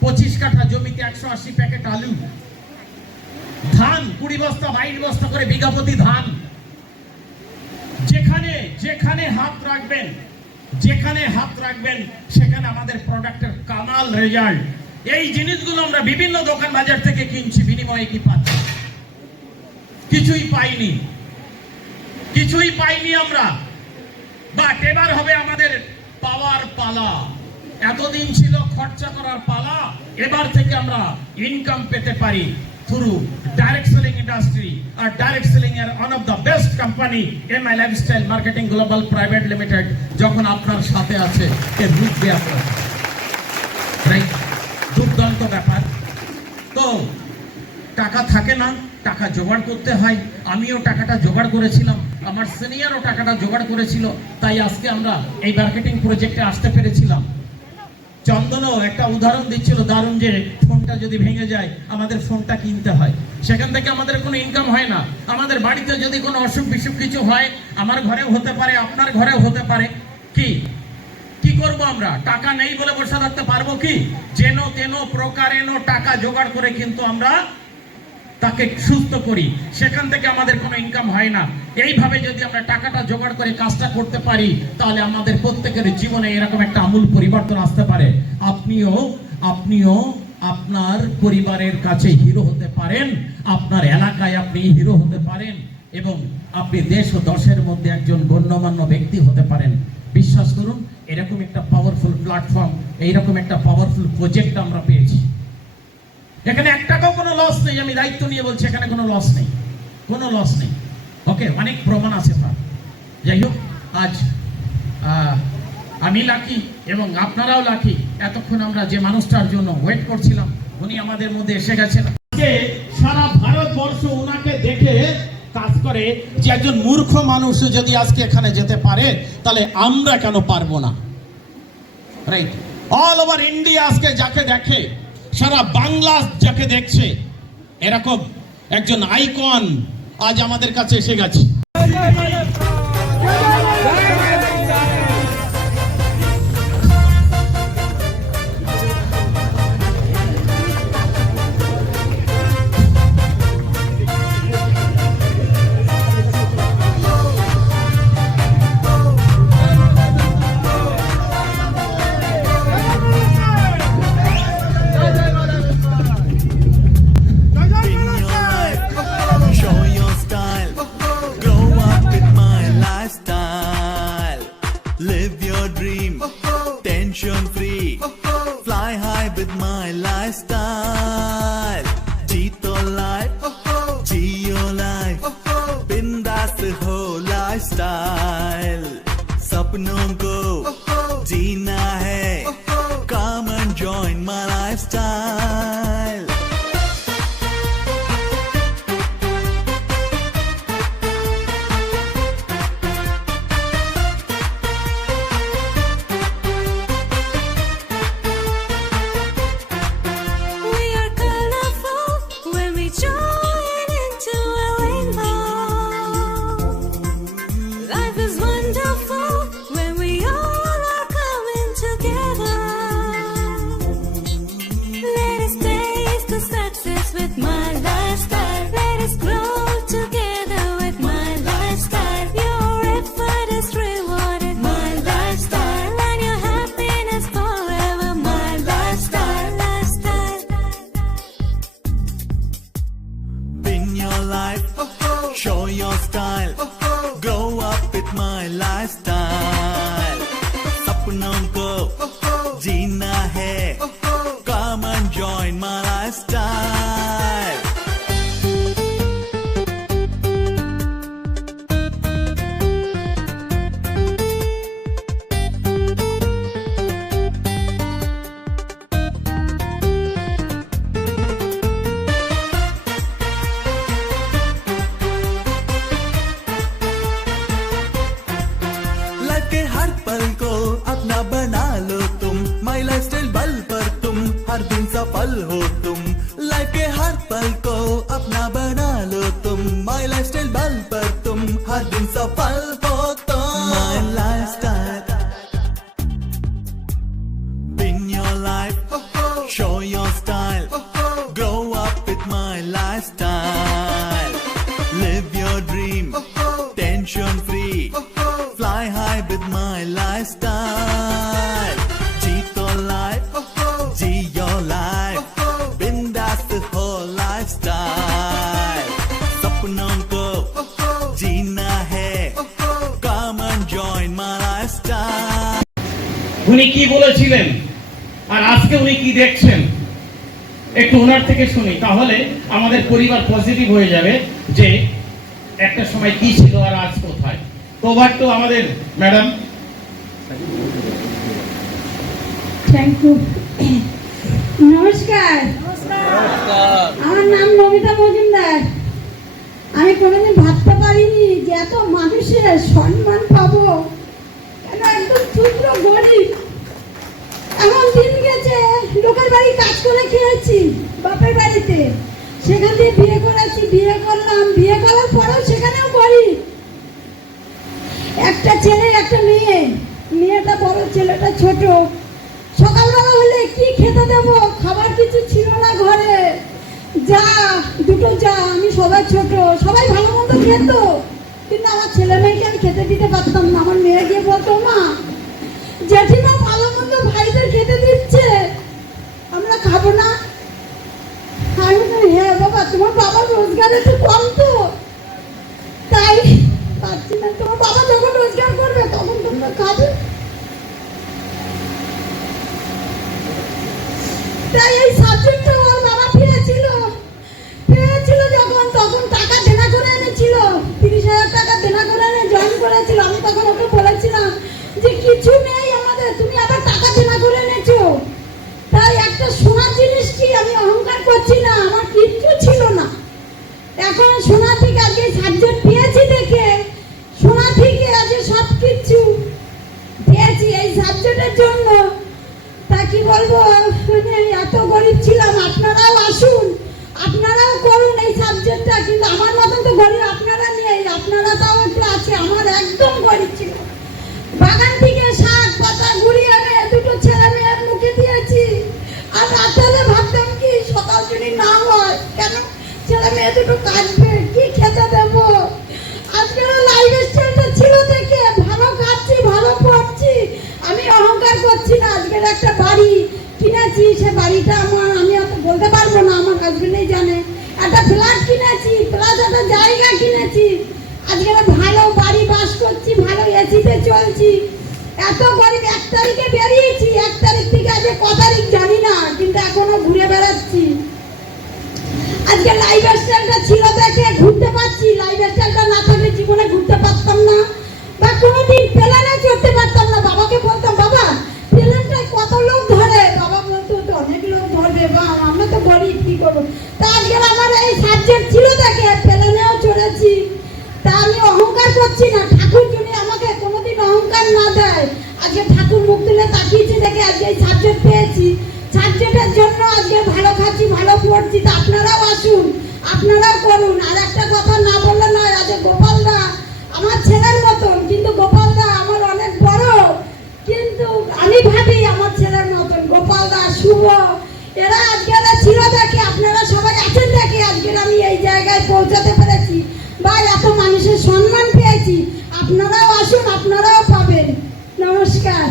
25 কাঠা জমিতে 180 প্যাকেট আলু, ধান 20 বস্তা 22 বস্তা করে বিঘাপতি ধান। যেখানে হাত রাখবেন সেখানে আমাদের প্রোডাক্টের কামাল রেজাল্ট। এই জিনিসগুলো আমরা বিভিন্ন দোকান বাজার থেকে কিনছি, বিনিময়ে কি পাচ্ছি? কিছুই পাইনি আমরা। বাট এবার হবে আমাদের পাওয়ার পালা। এতদিন ছিল খরচা করার পালা, এবার থেকে আমরা ইনকাম পেতে পারি থ্রু ডাইরেক্ট সেলিং ইন্ডাস্ট্রি। আর ডাইরেক্ট সেলিং এর one of the best company MI lifestyle marketing global private limited যখন আপনার সাথে আছে, এর রূপে আপনার, রাইট? দুর্দান্ত ব্যাপার। তো টাকা থাকে না, টাকা জোগাড় করতে হয়। আমিও টাকাটা জোগাড় করেছিলাম, আমার সিনিয়রও টাকাটা জোগাড় করেছিল, তাই আজকে আমরা এই মার্কেটিং প্রজেক্টে আসতে পেরেছিলাম। চন্দনও একটা উদাহরণ দিচ্ছিল দারুণ, যে ফোনটা যদি ভেঙে যায় আমাদের ফোনটা কিনতে হয়, সেখান থেকে আমাদের কোনো ইনকাম হয় না। আমাদের বাড়িতে যদি কোনো অসুখ বিসুখ কিছু হয়, আমার ঘরেও হতে পারে, আপনার ঘরেও হতে পারে, কি করব আমরা? টাকা নেই বলে বসে থাকতে পারবো কি? যেন তেন প্রকারেণ টাকা জোগাড় করে কিন্তু আমরা তাকে সুস্থ করি, সেখান থেকে আমাদের কোনো ইনকাম হয় না। এইভাবে যদি আমরা টাকাটা জোগাড় করে কাজটা করতে পারি, তাহলে আমাদের প্রত্যেকের জীবনে এরকম একটা আমূল পরিবর্তন আসতে পারে। আপনিও আপনার পরিবারের কাছে হিরো হতে পারেন, আপনার এলাকায় আপনি হিরো হতে পারেন, এবং আপনি দেশ ও দশের মধ্যে একজন গণ্যমান্য ব্যক্তি হতে পারেন। বিশ্বাস করুন, এরকম একটা পাওয়ারফুল প্ল্যাটফর্ম, এইরকম একটা পাওয়ারফুল প্রজেক্ট আমরা পেয়েছি। এখানে এক টাকাও কোনো লস নেই, আমি দায়িত্ব নিয়ে বলছি, এখানে কোনো লস নেই, কোনো লস নেই। ওকে, অনেক প্রমাণ আছে তার। যাই হোক, আজ আমি লাকি এবং আপনারাও লাকি, এতক্ষণ আমরা যে মানুষটার জন্য ওয়েট করছিলাম উনি আমাদের মধ্যে এসে গেছেন। সারা ভারতবর্ষ ওনাকে দেখে কাজ করে, যে একজন মূর্খ মানুষ যদি আজকে এখানে যেতে পারে, তাহলে আমরা কেন পারবো না? রাইট, অল ওভার ইন্ডিয়া আজকে যাকে দেখে, সারা বাংলা যাকে দেখছে, এরকম একজন আইকন আজ আমাদের কাছে এসে গেছে। Show your style, grow up with my lifestyle. Live your dream, tension free. Fly high with my lifestyle. Jeeto life, Geo life. Bindas the whole lifestyle. सपनों को जीना है, come and join my lifestyle. We are colorful when we join into a rainbow. Life is wonderful when we all are coming together. Let us taste the success with my lifestyle. Let us grow together with my lifestyle. Your effort is rewarded, my lifestyle, and your happiness forever, my lifestyle, lifestyle. Win your life, show your style, grow up with my lifestyle. सपनों को जीना है, come and join my lifestyle. Life के हर पल को अपना बना लो तुम, माई lifestyle बल पर तुम हर दिन सफल हो तुम। लाइफ के हर पल को अपना बना लो तुम, माई लाइफस्टाइल बल पर तुम हर दिन सफल हो तुम। माई lifestyle, win your life, show your style, grow up with my lifestyle. Live your dream, tension free. Fly high with my lifestyle. Jeeto life, Geo life. Bindas the whole lifestyle. सपनों को जीना है, come and join my lifestyle. উনি কি বলেছিলেন আর আজকে উনি কি দেখছেন, একটু ওনার থেকে শুনি, তাহলে আমাদের পরিবার পজিটিভ হয়ে যাবে যে একটা সময় কি ছিল আর আজ কোথায়। ওভার টু আমাদের ম্যাডাম। থ্যাংক ইউ নমস্কার। আমার নাম নমিতা মজুমদার। আমি কোনোদিন ভাবতে পারিনি যে এত মানুষের সম্মান পাবো, কেন একদম ক্ষুদ্র গরিব। এমন দিন গেছে লোকের বাড়ি কাজ করে খেয়েছি বাপের বাড়িতে, সেখান থেকে বিয়ে করেছি, বিয়ে করলাম, বিয়ে করার পরেও সেখানেও গরিব। একটা ছেলে একটা মেয়ে, মেয়েটা বড় ছেলেটা ছোট। সকালবেলা হলে কি খেতে দেবো, খাবার কিছু ছিল না ঘরে। যা দুটো যা, আমি সবাই ছোট, সবাই ভালো মন্দ খেত, কিন্তু আমার ছেলে মেয়েকে আমি খেতে দিতে পারতাম না। আমার মেয়ে গিয়ে বলতো, মা জেঠিমা ভালো মন্দ ভাইদের খেতে দিচ্ছে, আমরা খাবো না। আমি বলি, হ্যাঁ বাবা, তোমার বাবার রোজগার একটু কম তো, তাই পাচ্ছি না। তোমার বাবা যখন রোজগার করবে তখন তোমরা খাবে। তাই এই সাবজেক্টটা ওর বাবা পেয়েছিল যখন, তখন টাকা দেনা করে এনেছিল, 30,000 টাকা দেনা করে এনে জয়েন করেছিল। আমি তখন ওকে বলেছিলাম যে কিছু নেই আমাদের, তুমি আবার টাকা দেনা করে এনেছো। তাই একটা সোনার জিনিস কি আমি অহংকার করছি না, আমার কিচ্ছু ছিল না। এখন সোনা থেকে আজকে সাবজেক্ট পেয়েছি দেখে, সোনা থেকে আজকে সব কিছু পেয়েছি এই সাবজেক্টের জন্য। তা কি বলবো, এত গরিব ছিলাম। আপনারাও আসুন, আপনারাও করুন এই সাবজেক্টটা, কিন্তু আমার মতন তো গরিব আপনারা নেই, আপনারা তাও একটু আছে। আমার একদম গরিব ছিল। বাগান থেকে শাক পাতা ঘুরিয়ে এনে দুটো ছেলে মেয়ের মুখে দিয়েছি। আর রাতে হলে ভাবতাম কি সকাল যদি না হয়, কেন ছেলে মেয়ে দুটো কাঁদবে, কি খেতে দেবো। আজকের লাইফ স্টাইলটা ছিল দেখে ভালো খাচ্ছি, ভালো পড়ছি, আমি অহংকার করছি না। আজকের একটা বাড়ি কিনেছি, সে বাড়িটা আমার, আমি অত বলতে পারবো না, আমার হাজবেন্ডই জানে। একটা ফ্ল্যাট কিনেছি, প্লাস একটা জায়গা কিনেছি। আজকে ভালো বাড়ি বাস করছি, ভালো এসিতে চলছি। এত গরিব, 1 তারিখে বেরিয়েছি, 1 তারিখ থেকে আজকে ক তারিখ জানি না, কিন্তু এখনো ঘুরে বেড়াচ্ছি। আজকে লাইফ স্টাইলটা ছিল দেখে ঘুরতে পারছি। লাইফ স্টাইলটা না থাকলে জীবনে ঘুরতে পারতাম না, বা কোনোদিন প্লেনে চড়তে পারতাম না। বাবাকে বলতাম, বাবা প্লেনটায় কত লোক ধরে, বাবা বলতো তো অনেক লোক ধরবে, বা আমরা তো গরিব, কি করবো। তা আজকে আমার এই সাবজেক্ট ছিল দেখে প্লেনেও চড়েছি। তা আমি অহংকার করছি না, ঠাকুর যদি আমাকে কোনোদিন অহংকার না দেয়, আজকে ঠাকুর মুখ তুলে তাকিয়েছি দেখে আজকে এই সাবজেক্ট পেয়েছি। সাবজেক্টের জন্য আজকে ভালো খাচ্ছি, ভালো পড়ছি। তা আপনারাও আসুন, আপনারাও করুন। আর একটা কথা না বললে নয়, আজকে গোপালদা আমার ছেলের মতন, কিন্তু গোপালদা আমার অনেক বড়, কিন্তু আমি ভাবি আমার ছেলের মতন। গোপালদা, শুভ, এরা আজকে ছিল দেখে, আপনারা সবাই আছেন দেখে আজকে আমি এই জায়গায় পৌঁছাতে পেরেছি, বা এত মানুষের সম্মান পেয়েছি। আপনারাও আসুন, আপনারাও পাবেন। নমস্কার।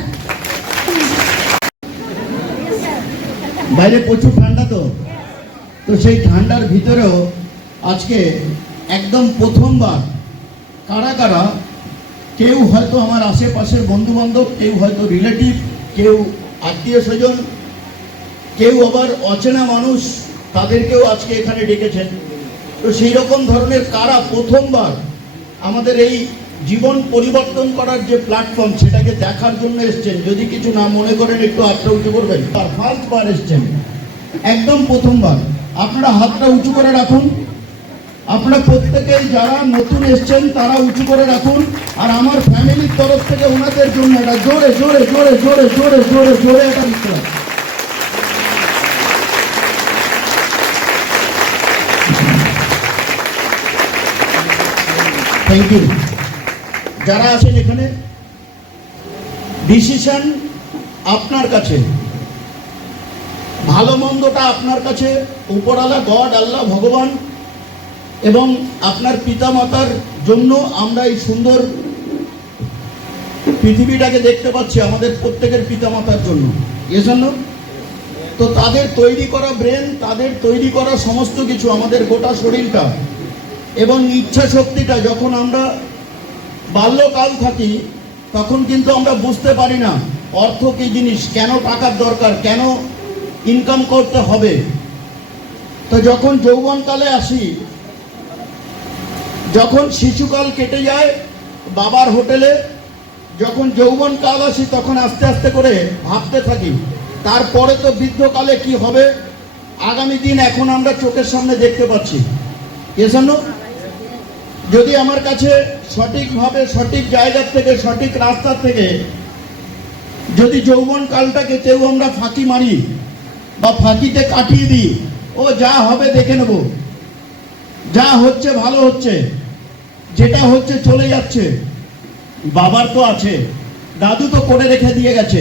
বাইরে প্রচুর ঠান্ডা, তো সেই ঠান্ডার ভিতরেও আজকে একদম প্রথমবার কারা কারা, কেউ হয়তো আমার আশেপাশের বন্ধু বান্ধব, কেউ হয়তো রিলেটিভ, কেউ আত্মীয় স্বজন, কেউ আবার অচেনা মানুষ, তাদেরকেও আজকে এখানে ডেকেছেন। তো সেই রকম ধরনের কারা প্রথমবার আমাদের এই জীবন পরিবর্তন করার যে প্ল্যাটফর্ম, সেটাকে দেখার জন্য এসছেন, যদি কিছু না মনে করেন একটু হাতটা উঁচু করবেন। আর ফার্স্টবার এসছেন, একদম প্রথমবার, আপনারা হাতটা উঁচু করে রাখুন। আপনারা প্রত্যেকেই যারা নতুন এসছেন তারা উঁচু করে রাখুন। আর আমার ফ্যামিলির তরফ থেকে ওনাদের জন্য এটা জোরে জোরে জোরে জোরে জোরে জোরে জোরে এটা দিতে হবে। Thank you. যারা আছেন এখানে, ডিসিশন আপনার কাছে, ভালো মন্দটা আপনার কাছে। উপরওয়ালা গড, আল্লাহ, ভগবান এবং আপনার পিতামাতার জন্য আমরা এই সুন্দর পৃথিবীটাকে দেখতে পাচ্ছি, আমাদের প্রত্যেকের পিতামাতার জন্য। এজন্য তো তাদের তৈরি করা ব্রেন, তাদের তৈরি করা সমস্ত কিছু, আমাদের গোটা শরীরটা এবং ইচ্ছা শক্তিটা, যখন আমরা বাল্যকাল থাকি তখন কিন্তু আমরা বুঝতে পারি না অর্থ কি জিনিস, কেন টাকার দরকার, কেন ইনকাম করতে হবে। তো যখন যৌবনকালে আসি, যখন শিশুকাল কেটে যায় বাবার হোটেলে, যখন যৌবনকাল আসি, তখন আস্তে আস্তে করে ভাবতে থাকি তারপরে তো বৃদ্ধকালে কি হবে আগামী দিন এখন আমরা চোখের সামনে দেখতে পাচ্ছি। এজন্য যদি আমার কাছে সঠিকভাবে সঠিক জায়গা থেকে সঠিক রাস্তা থেকে যদি যৌবন কালটাকে কেউ আমরা ফাঁকি মারি বা ফাঁকিতে কাটিয়ে দিই, ও যা হবে দেখে নেব, যা হচ্ছে ভালো হচ্ছে, যেটা হচ্ছে চলে যাচ্ছে, বাবার তো আছে, দাদু তো করে রেখে দিয়ে গেছে,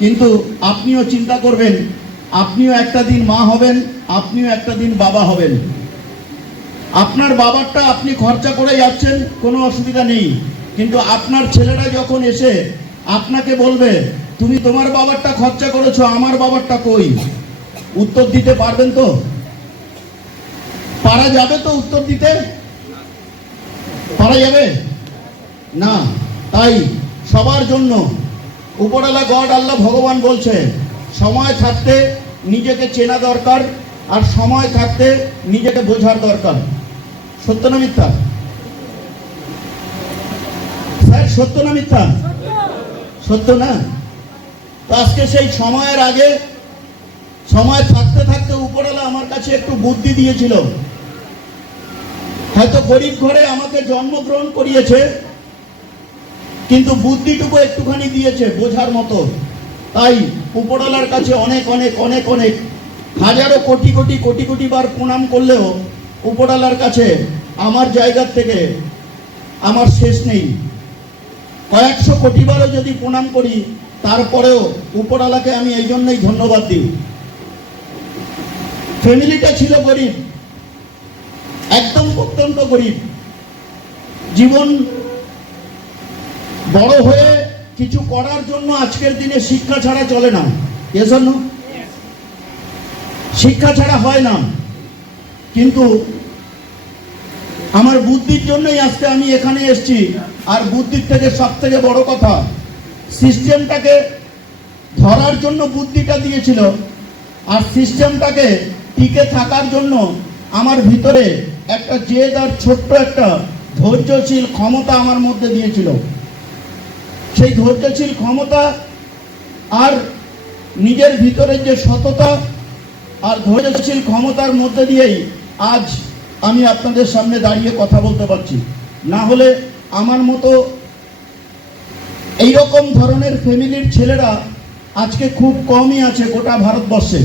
কিন্তু আপনিও চিন্তা করবেন, আপনিও একটা দিন মা হবেন, আপনিও একটা দিন বাবা হবেন। আপনার বাবারটা আপনি খরচা করে যাচ্ছেন, কোনো অসুবিধা নেই, কিন্তু আপনার ছেলেরা যখন এসে আপনাকে বলবে তুমি তোমার বাবারটা খরচা করেছো, আমার বাবারটা কই, উত্তর দিতে পারবেন তো? পারা যাবে তো উত্তর দিতে? পারা যাবে না। তাই সবার জন্য উপরওয়ালা গড আল্লাহ ভগবান বলছে সময় থাকতে নিজেকে চেনা দরকার, আর সময় থাকতে নিজেকে বোঝার দরকার। সত্য না মিথ্যা স্যার? সত্য না মিথ্যা? সত্য না? তো আজকে সেই সময়ের আগে, সময় থাকতে থাকতে উপরওয়ালা আমার কাছে একটু বুদ্ধি দিয়েছিল। হয়তো গরিব ঘরে আমাকে জন্মগ্রহণ করিয়েছে, কিন্তু বুদ্ধিটুকু একটুখানি দিয়েছে বোঝার মতো। তাই উপরওয়ালার কাছে অনেক অনেক অনেক অনেক হাজারো কোটি কোটি কোটি কোটি বার প্রণাম করলেও উপরওয়ালার কাছে আমার জায়গার থেকে আমার শেষ নেই। কয়েকশো কোটি বারও যদি প্রণাম করি তারপরেও উপরওয়ালাকে আমি এই জন্যই ধন্যবাদ দিই। ফ্যামিলিটা ছিল গরিব, একদম অত্যন্ত গরিব। জীবন বড় হয়ে কিছু করার জন্য আজকের দিনে শিক্ষা ছাড়া চলে না। এজন্য শিক্ষা ছাড়া হয় না, কিন্তু আমার বুদ্ধির জন্যই আজকে আমি এখানে এসেছি। আর বুদ্ধির থেকে সব থেকে বড় কথা, সিস্টেমটাকে ধরার জন্য বুদ্ধিটা দিয়েছিল, আর সিস্টেমটাকে টিকে থাকার জন্য আমার ভিতরে একটা জেদ আর ছোট্ট একটা ধৈর্যশীল ক্ষমতা আমার মধ্যে দিয়েছিল। সেই ধৈর্যশীল ক্ষমতা আর নিজের ভিতরে যে সততা আর ধৈর্যশীল ক্ষমতার মধ্যে দিয়েই আজ আমি আপনাদের সামনে দাঁড়িয়ে কথা বলতে পারছি। না হলে আমার মতো এইরকম ধরনের ফ্যামিলির ছেলেরা আজকে খুব কমই আছে গোটা ভারতবর্ষে।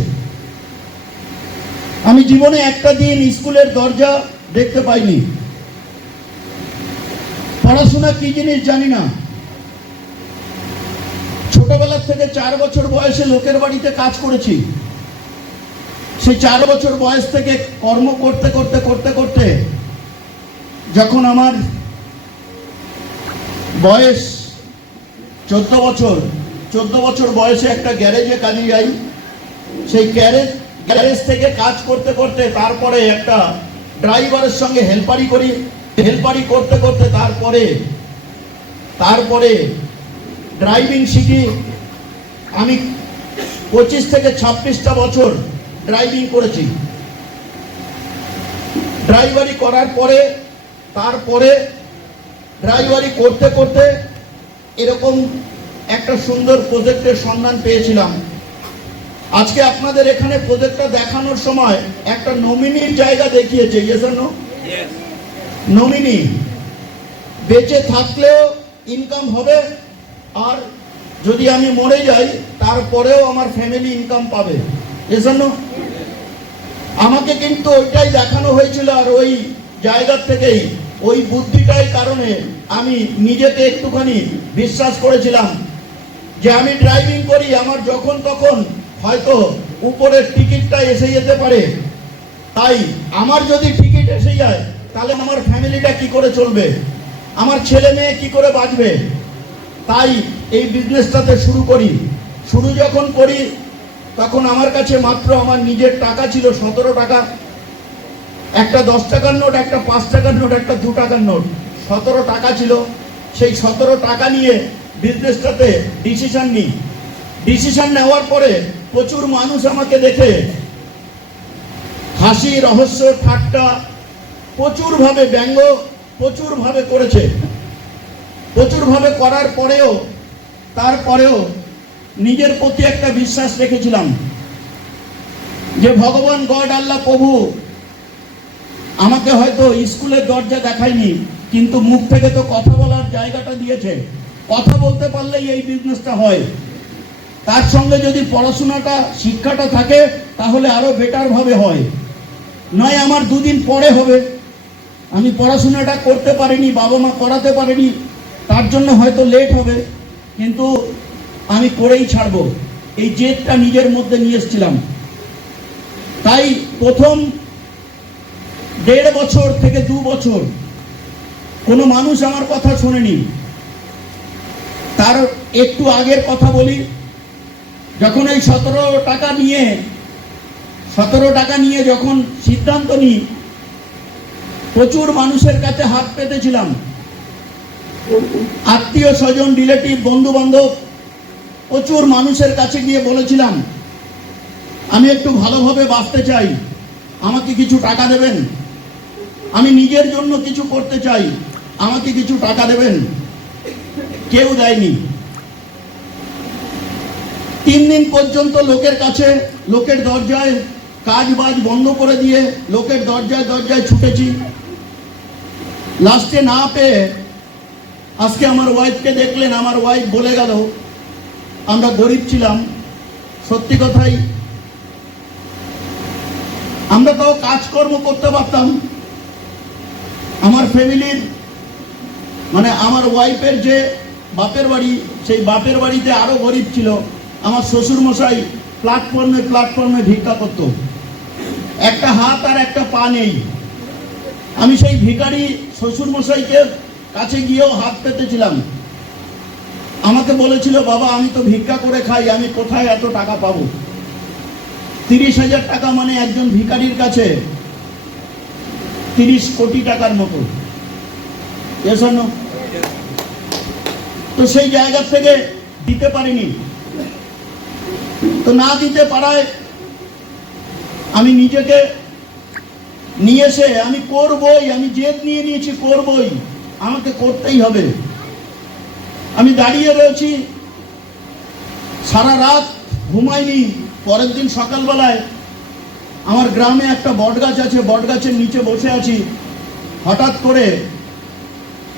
আমি জীবনে একটা দিন স্কুলের দরজা দেখতে পাইনি, পড়াশোনা কি জিনিস জানি না। ছোটবেলার থেকে 4 বছর বয়সে লোকের বাড়িতে কাজ করেছি। সেই 4 বছর বয়স থেকে কর্ম করতে করতে করতে করতে যখন আমার বয়স 14 বছর বয়সে একটা গ্যারেজে কাজে যাই। সেই গ্যারেজ থেকে কাজ করতে করতে তারপরে একটা ড্রাইভারের সঙ্গে হেল্পারি করি। হেল্পারি করতে করতে তারপরে ড্রাইভিং শিখি। আমি 25 থেকে 26টা বছর ড্রাইভিং করেছি। ড্রাইভারি করার পরে তারপরে ড্রাইভারি করতে করতে এরকম একটা সুন্দর প্রজেক্টের সন্ধান পেয়েছিলাম। আজকে আপনাদের এখানে প্রজেক্টটা দেখানোর সময় একটা নমিনির জায়গা দেখিয়েছে। নমিনি বেঁচে থাকলেও ইনকাম হবে, আর যদি আমি মরে যাই তারপরেও আমার ফ্যামিলি ইনকাম পাবে। এজন্য আমাকে কিন্তু ওইটাই দেখানো হয়েছিল, আর ওই জায়গা থেকেই ওই বুদ্ধিটাই কারণে আমি নিজেকে একটুখানি বিশ্বাস করেছিলাম যে আমি ড্রাইভিং করি, আমার যখন তখন হয়তো উপরের টিকিটটা এসে যেতে পারে। তাই আমার যদি টিকিট এসে যায় তাহলে আমার ফ্যামিলিটা কি করে চলবে, আমার ছেলে মেয়ে কি করে বাঁচবে। তাই এই বিজনেসটাতে শুরু যখন করি তখন আমার কাছে মাত্র আমার নিজের টাকা ছিল 17 টাকা। একটা 10 টাকার নোট, একটা 5 টাকার নোট, একটা 2 টাকার নোট, 17 টাকা ছিল। সেই 17 টাকা নিয়ে বিজনেসটাতে ডিসিশন নেওয়ার পরে প্রচুর মানুষ আমাকে দেখে হাসি, রহস্য, ঠাট্টা, প্রচুরভাবে ব্যঙ্গ প্রচুরভাবে করেছে। প্রচুরভাবে করার পরেও তারপরেও নিজের প্রতি একটা বিশ্বাস রেখেছিলাম যে ভগবান গড আল্লাহ প্রভু আমাকে হয়তো স্কুলের দরজা দেখায়নি, কিন্তু মুখ থেকে তো কথা বলার জায়গাটা দিয়েছে। কথা বলতে পারলেই এই বিজনেসটা হয়। তার সঙ্গে যদি পড়াশোনাটা শিক্ষাটা থাকে তাহলে আরো বেটার ভাবে হয়, নয় আমার দুদিন পরে হবে। আমি পড়াশোনাটা করতে পারিনি, বাবা মা করাতে পারেনি, তার জন্য হয়তো লেট হবে, কিন্তু আমি করেই ছাড়বো। এই জেদটা নিজের মধ্যে নিয়ে এসেছিলাম। তাই প্রথম 1.5 বছর থেকে 2 বছর কোনো মানুষ আমার কথা শোনেনি। তার একটু আগের কথা বলি, যখন এই 17 টাকা নিয়ে যখন সিদ্ধান্ত নিই, প্রচুর মানুষের কাছে হাত পেতেছিলাম। আত্মীয় স্বজন, রিলেটিভ, বন্ধু বান্ধব, প্রচুর মানুষের কাছে গিয়ে বলেছিলাম আমি একটু ভালোভাবে বাঁচতে চাই, আমাকে কিছু টাকা দেবেন। আমি নিজের জন্য কিছু করতে চাই, আমাকে কিছু টাকা দেবেন। কেউ দেয়নি। 3 দিন পর্যন্ত লোকের কাছে, লোকের দরজায় কাজ বাজ বন্ধ করে দিয়ে লোকের দরজায় দরজায় ছুটেছি। লাস্টে না পেয়ে আজকে আমার ওয়াইফকে দেখলেন, আমার ওয়াইফ বলে গেল আমরা গরিব ছিলাম। সত্যি কথাই, আমরা তাও কাজকর্ম করতে পারতাম। আমার ফ্যামিলির মানে আমার ওয়াইফের যে বাপের বাড়ি, সেই বাপের বাড়িতে আরো গরিব ছিল। আমার শ্বশুর মশাই প্ল্যাটফর্মে ভিক্ষা করত, একটা হাত আর একটা পা নেই। আমি সেই ভিখারি শ্বশুর মশাইকে কাছে গিয়েও হাত পেতেছিলাম। আমাকে বলেছিল বাবা আমি তো ভিক্ষা করে খাই, আমি কোথায় এত টাকা পাবো? 30,000 টাকা মানে একজন ভিখারির কাছে 30 কোটি টাকার মতো। তো সেই জায়গা থেকে দিতে পারিনি। তো না দিতে পারায় আমি নিজেকে নিয়ে এসে আমি করবই, আমি জেদ নিয়ে নিয়েছি, করবই, আমাকে করতেই হবে। আমি দাঁড়িয়ে রয়েছি, সারা রাত ঘুমাইনি। পরের দিন সকালবেলায় আমার গ্রামে একটা বটগাছ আছে, বটগাছের নিচে বসে আছি। হঠাৎ করে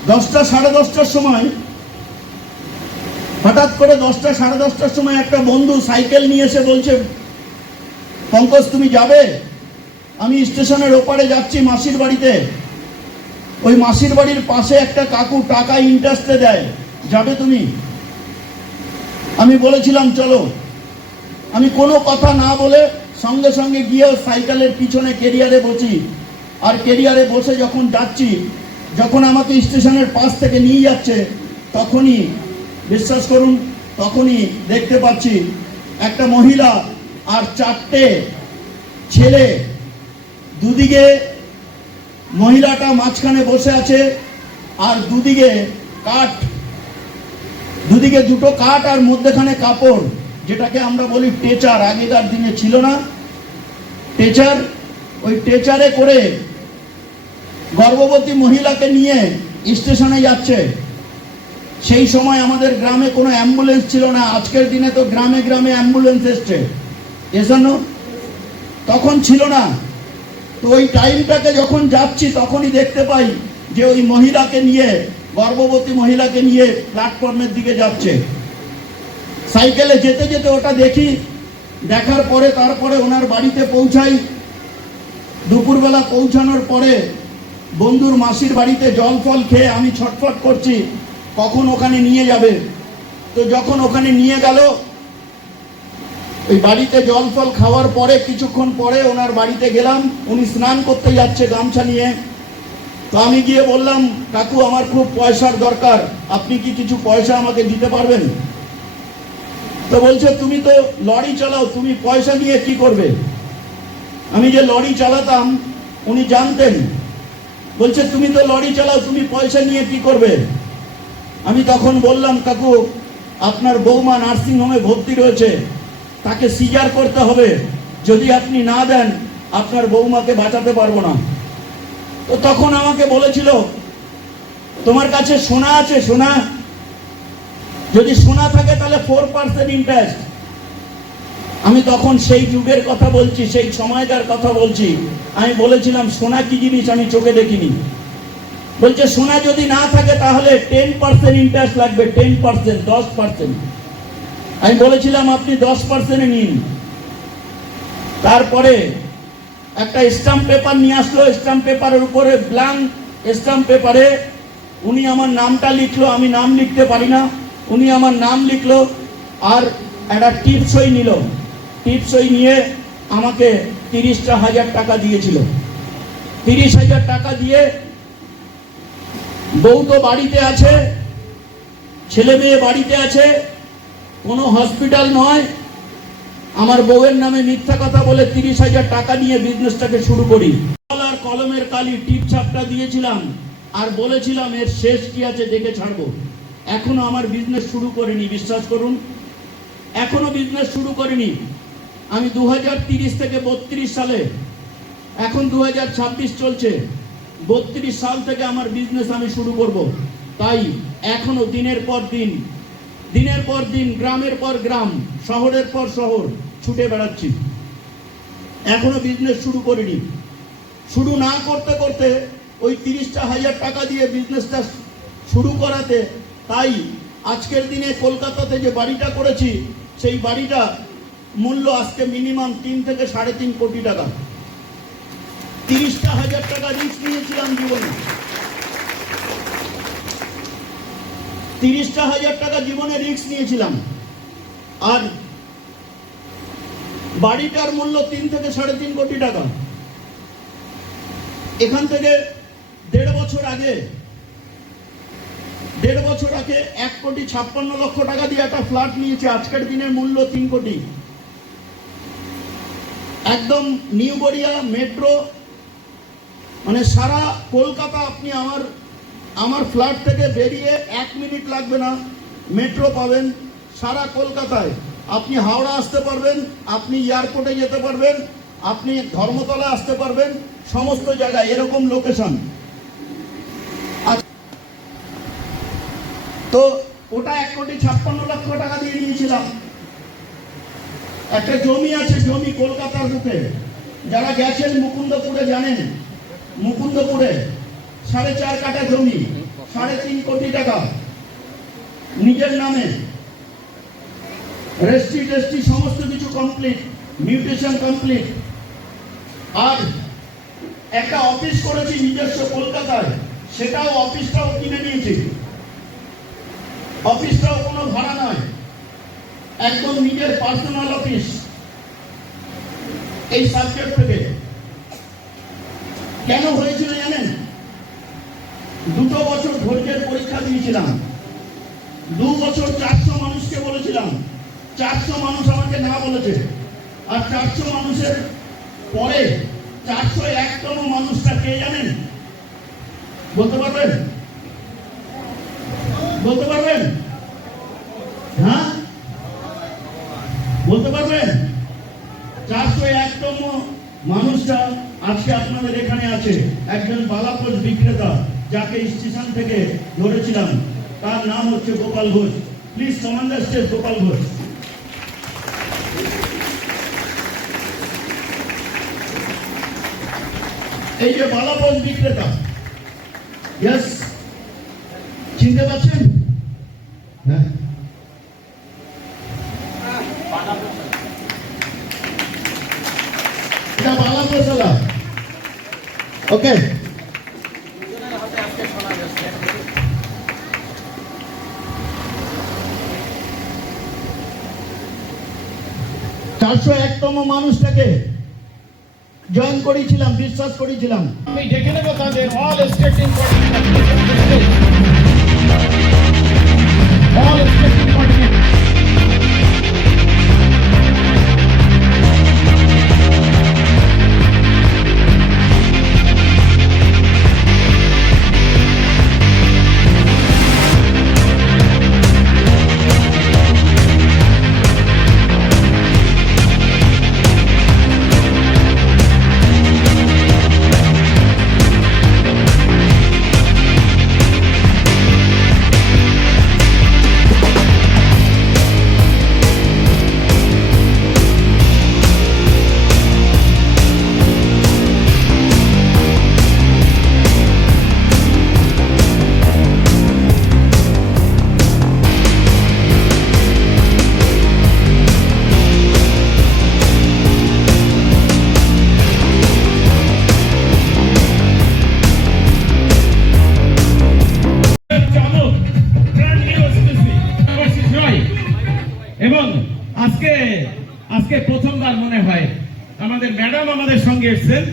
10টা সাড়ে 10টার সময়, একটা বন্ধু সাইকেল নিয়ে এসে বলছে পঙ্কজ তুমি যাবে? আমি স্টেশনের ওপারে যাচ্ছি মাসির বাড়িতে। ওই মাসির বাড়ির পাশে একটা কাকু টাকা ইন্টারেস্টে দেয়, যাবে তুমি? আমি বলেছিলাম চলো। আমি কোনো কথা না বলে সঙ্গে সঙ্গে গিয়ে সাইকেলের পিছনে ক্যারিয়ারে বসি। আর ক্যারিয়ারে বসে যখন যাচ্ছি, যখন আমাকে স্টেশনের পাশ থেকে নিয়ে যাচ্ছে, তখনই বিশ্বাস করুন, তখনই দেখতে পাচ্ছি একটা মহিলা আর 4টে ছেলে, দুদিকে মহিলাটা মাঝখানে বসে আছে, আর দুদিকে দুটো কাঠ আর মধ্যখানে কাপড়, যেটাকে আমরা বলি টেচার। আগেকার দিনে ছিল না টেচার, ওই টেচারে করে গর্ভবতী মহিলাকে নিয়ে স্টেশনে যাচ্ছে। সেই সময় আমাদের গ্রামে কোনো অ্যাম্বুলেন্স ছিল না। আজকের দিনে তো গ্রামে গ্রামে অ্যাম্বুলেন্স এসছে, এজন্য তখন ছিল না। তো ওই টাইমটাকে যখন যাচ্ছি, তখনই দেখতে পাই যে ওই মহিলাকে নিয়ে, গর্ভবতী মহিলাকে নিয়ে প্ল্যাটফর্মের দিকে যাচ্ছে। সাইকেলে যেতে যেতে ওটা দেখি, দেখার পরে তারপরে ওনার বাড়িতে পৌঁছাই। দুপুরবেলা পৌঁছানোর পরে বন্ধুর মাসির বাড়িতে জল ফল খেয়ে আমি ছটফট করছি কখন ওখানে নিয়ে যাবে। তো যখন ওখানে নিয়ে গেল, ওই বাড়িতে জল ফল খাওয়ার পরে কিছুক্ষণ পরে ওনার বাড়িতে গেলাম। উনি স্নান করতে যাচ্ছে গামছা নিয়ে। তো আমি গিয়ে বললাম কাকু আমার খুব পয়সার দরকার, আপনি কি কিছু পয়সা আমাকে দিতে পারবেন? তো বলছে তুমি তো লরি চালাও, তুমি পয়সা নিয়ে কি করবে? আমি যে লরি চালাতাম উনি জানতেন। বলছে তুমি তো লরি চালাও, তুমি পয়সা নিয়ে কি করবে? আমি তখন বললাম কাকু আপনার বৌমা নার্সিং হোমে ভর্তি রয়েছে, তাকে সিজার করতে হবে, যদি আপনি না দেন আপনার বৌমাকে বাঁচাতে পারবো না। তো তখন আমাকে বলেছিল তোমার কাছে সোনা আছে? সোনা? যদি সোনা থাকে তাহলে 4% ইন্টারেস্ট। আমি তখন সেই যুগের কথা বলছি, সেই সময়কার কথা বলছি। আমি বলেছিলাম সোনা কি জিনিস আমি চোখে দেখিনি। বলছে সোনা যদি না থাকে তাহলে 10% ইন্টারেস্ট লাগবে, 10%, 10%। আমি বলেছিলাম আপনি 10% নিন। তারপরে একটা স্ট্যাম্প পেপার নিয়ে আসলো, স্ট্যাম্প পেপারের উপরে ব্ল্যাঙ্ক স্ট্যাম্প পেপারে উনি আমার নামটা লিখলো, আমি নাম লিখতে পারি না, উনি আমার নাম লিখলো আর একটা টিপসই নিল। টিপসই নিয়ে আমাকে 30,000 টাকা দিয়েছিল। 30,000 টাকা দিয়ে বউ তো বাড়িতে আছে, ছেলে মেয়ে বাড়িতে আছে, কোনো হসপিটাল নয়। আমার বউয়ের নামে মিথ্যা কথা বলে 30,000 টাকা নিয়ে বিজনেসটাকে শুরু করি। আর কলমের কালি টিপ ছাপটা দিয়েছিলাম আর বলেছিলাম এর শেষ কি আছে দেখে ছাড়বো। এখনো আমার বিজনেস শুরু করিনি, বিশ্বাস করুন, এখনো বিজনেস শুরু করিনি। আমি 2030 থেকে 32 সালে, এখন 2026 চলছে, 32 সাল থেকে আমার বিজনেস আমি শুরু করব। তাই এখনো দিনের পর দিন, দিনের পর দিন, গ্রামের পর গ্রাম, শহরের পর শহর ছুটে বেড়াচ্ছি। এখনো বিজনেস শুরু করিনি। শুরু না করতে করতে ওই 30,000 টাকা দিয়ে বিজনেসটা শুরু করাতে, তাই আজকের দিনে কলকাতাতে যে বাড়িটা করেছি সেই বাড়িটা মূল্য আজকে মিনিমাম 3 থেকে 3.5 কোটি টাকা। 30,000 টাকা রিস্ক নিয়েছিলাম জীবনে। 30,000 টাকা জীবনে রিস্ক নিয়েছিলাম। আর বাড়িটার মূল্য 3 থেকে 3.5 কোটি টাকা। এখান থেকে 1.5 বছর আগে 1,56,00,000 টাকা দিয়ে একটা ফ্ল্যাট নিয়েছে। আজকের দিনের মূল্য 3 কোটি। একদম নিউ গড়িয়া মেট্রো, মানে সারা কলকাতা আপনি আমার ফ্ল্যাট থেকে বেরিয়ে 1 মিনিট লাগবে না, মেট্রো পাবেন সারা কলকাতায়। আপনি হাওড়া আসতে পারবেন, আপনি এয়ারপোর্টে যেতে পারবেন, আপনি ধর্মতলা আসতে পারবেন, সমস্ত জায়গায় এরকম লোকেশন। তো ওটা 1,56,00,000 টাকা দিয়ে নিয়েছিলাম। একটা জমি আছে, জমি কলকাতার বুকে, যারা গেছেন মুকুন্দপুরে জানেন, মুকুন্দপুরে 4.5 কাঠা জমি, 3.5 কোটি টাকা নিজের নামে, রেজিস্ট্রি টেস্ট্রি সমস্ত কিছু কমপ্লিট, মিউটেশন কমপ্লিট। আর একটা অফিস করেছি নিজস্ব কলকাতায়, সেটাও অফিসটাও কিনে নিয়েছি। অফিসটাও কোনো ভাড়া নয়, একদম নিজের পার্সোনাল অফিস। এই সাবজেক্ট থেকে কেন হয়েছিল জানেন? 2 বছর ধৈর্যের পরীক্ষা দিয়েছিলাম। 2 বছর 400 মানুষকে বলেছিলাম, 400 মানুষ আমাকে না বলেছে। আর 400 মানুষের পরে 401তম মানুষটা কে জানেন? বলতে পারবেন? বলতে পারবেন? হ্যাঁ, বলতে পারবেন? 401তম মানুষটা আজকে আপনাদের এখানে আছে, একজন বালাপোষ বিক্রেতা, যাকে স্টেশন থেকে ধরেছিলাম। তার নাম হচ্ছে Gopal Ghosh. Please command the stage Gopal Ghosh. এই যে বালাপোষ বিক্রেতা, ইয়েস, চিনতে পারছেন? হ্যাঁ, এটা বালাপোষওয়ালা। ওকে, 401তম মানুষটাকে জয়েন করেছিলাম, বিশ্বাস করেছিলাম। আমি দেখে নেবো তাদের অল স্টেট অল স্টেট আজকে প্রথমবার মনে হয় আমাদের ম্যাডাম আমাদের সঙ্গে এসেছেন।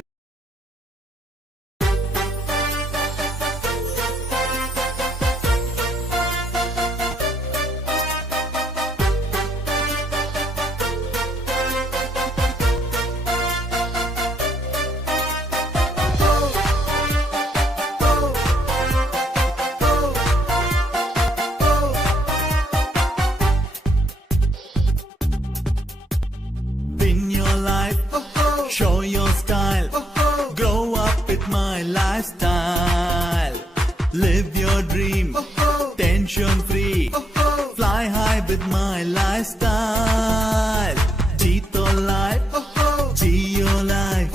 Win your life, show your style, grow up with my lifestyle. Live your dream, tension free, fly high with my lifestyle. Jeeto life, Geo life,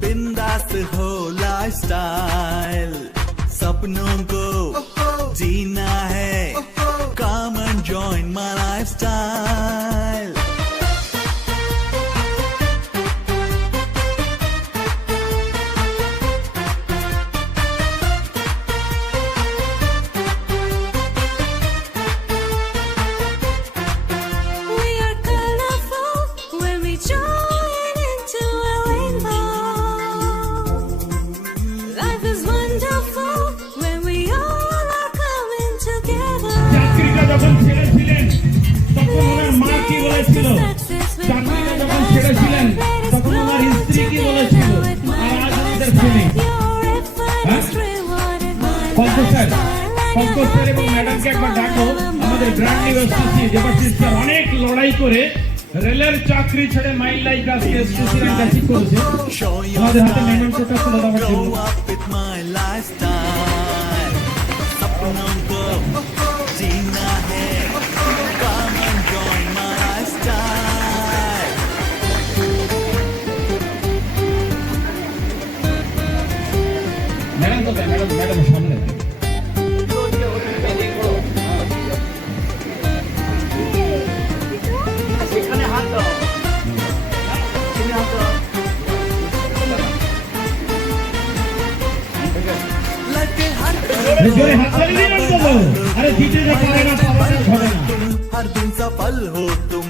bindaas ho lifestyle. सपनों को जीना है, come and join my lifestyle. We are colorful when we join into a rainbow. Life is wonderful when we all are coming together. চাকরিটা যখন ছেড়েছিলেন তখন ওনার মা কি বলেছিল? চাকরিটা যখন ছেড়েছিলেন তখন ওনার স্ত্রী কি বলেছিল? আর আজ আমাদের ছেলে পঙ্কজ স্যার এবং ম্যাডামকে একবার ডাকো। আমাদের গ্র্যান্ড ইউনিভার্সিটি দেবাশিস স্যার অনেক লড়াই করে রেলের চাকরি ছেড়ে মাইল লাইফ আজকে এসএসসি র্যাঙ্ক অ্যাচিভ করেছে। Show your আমাদের হাতে style, মেমেন্টোটা তুলে দেওয়ার grow জন্য up with my lifestyle. सपनों को जीना है, come and join my lifestyle. Madam কোথায়? ম্যাডাম সামনে। Life के हर अरे जोरे हाथ ताली नहीं लगता तो। अरे जीते जो पाएगा पाएगा होगा ना। हर दिन सफल हो तुम,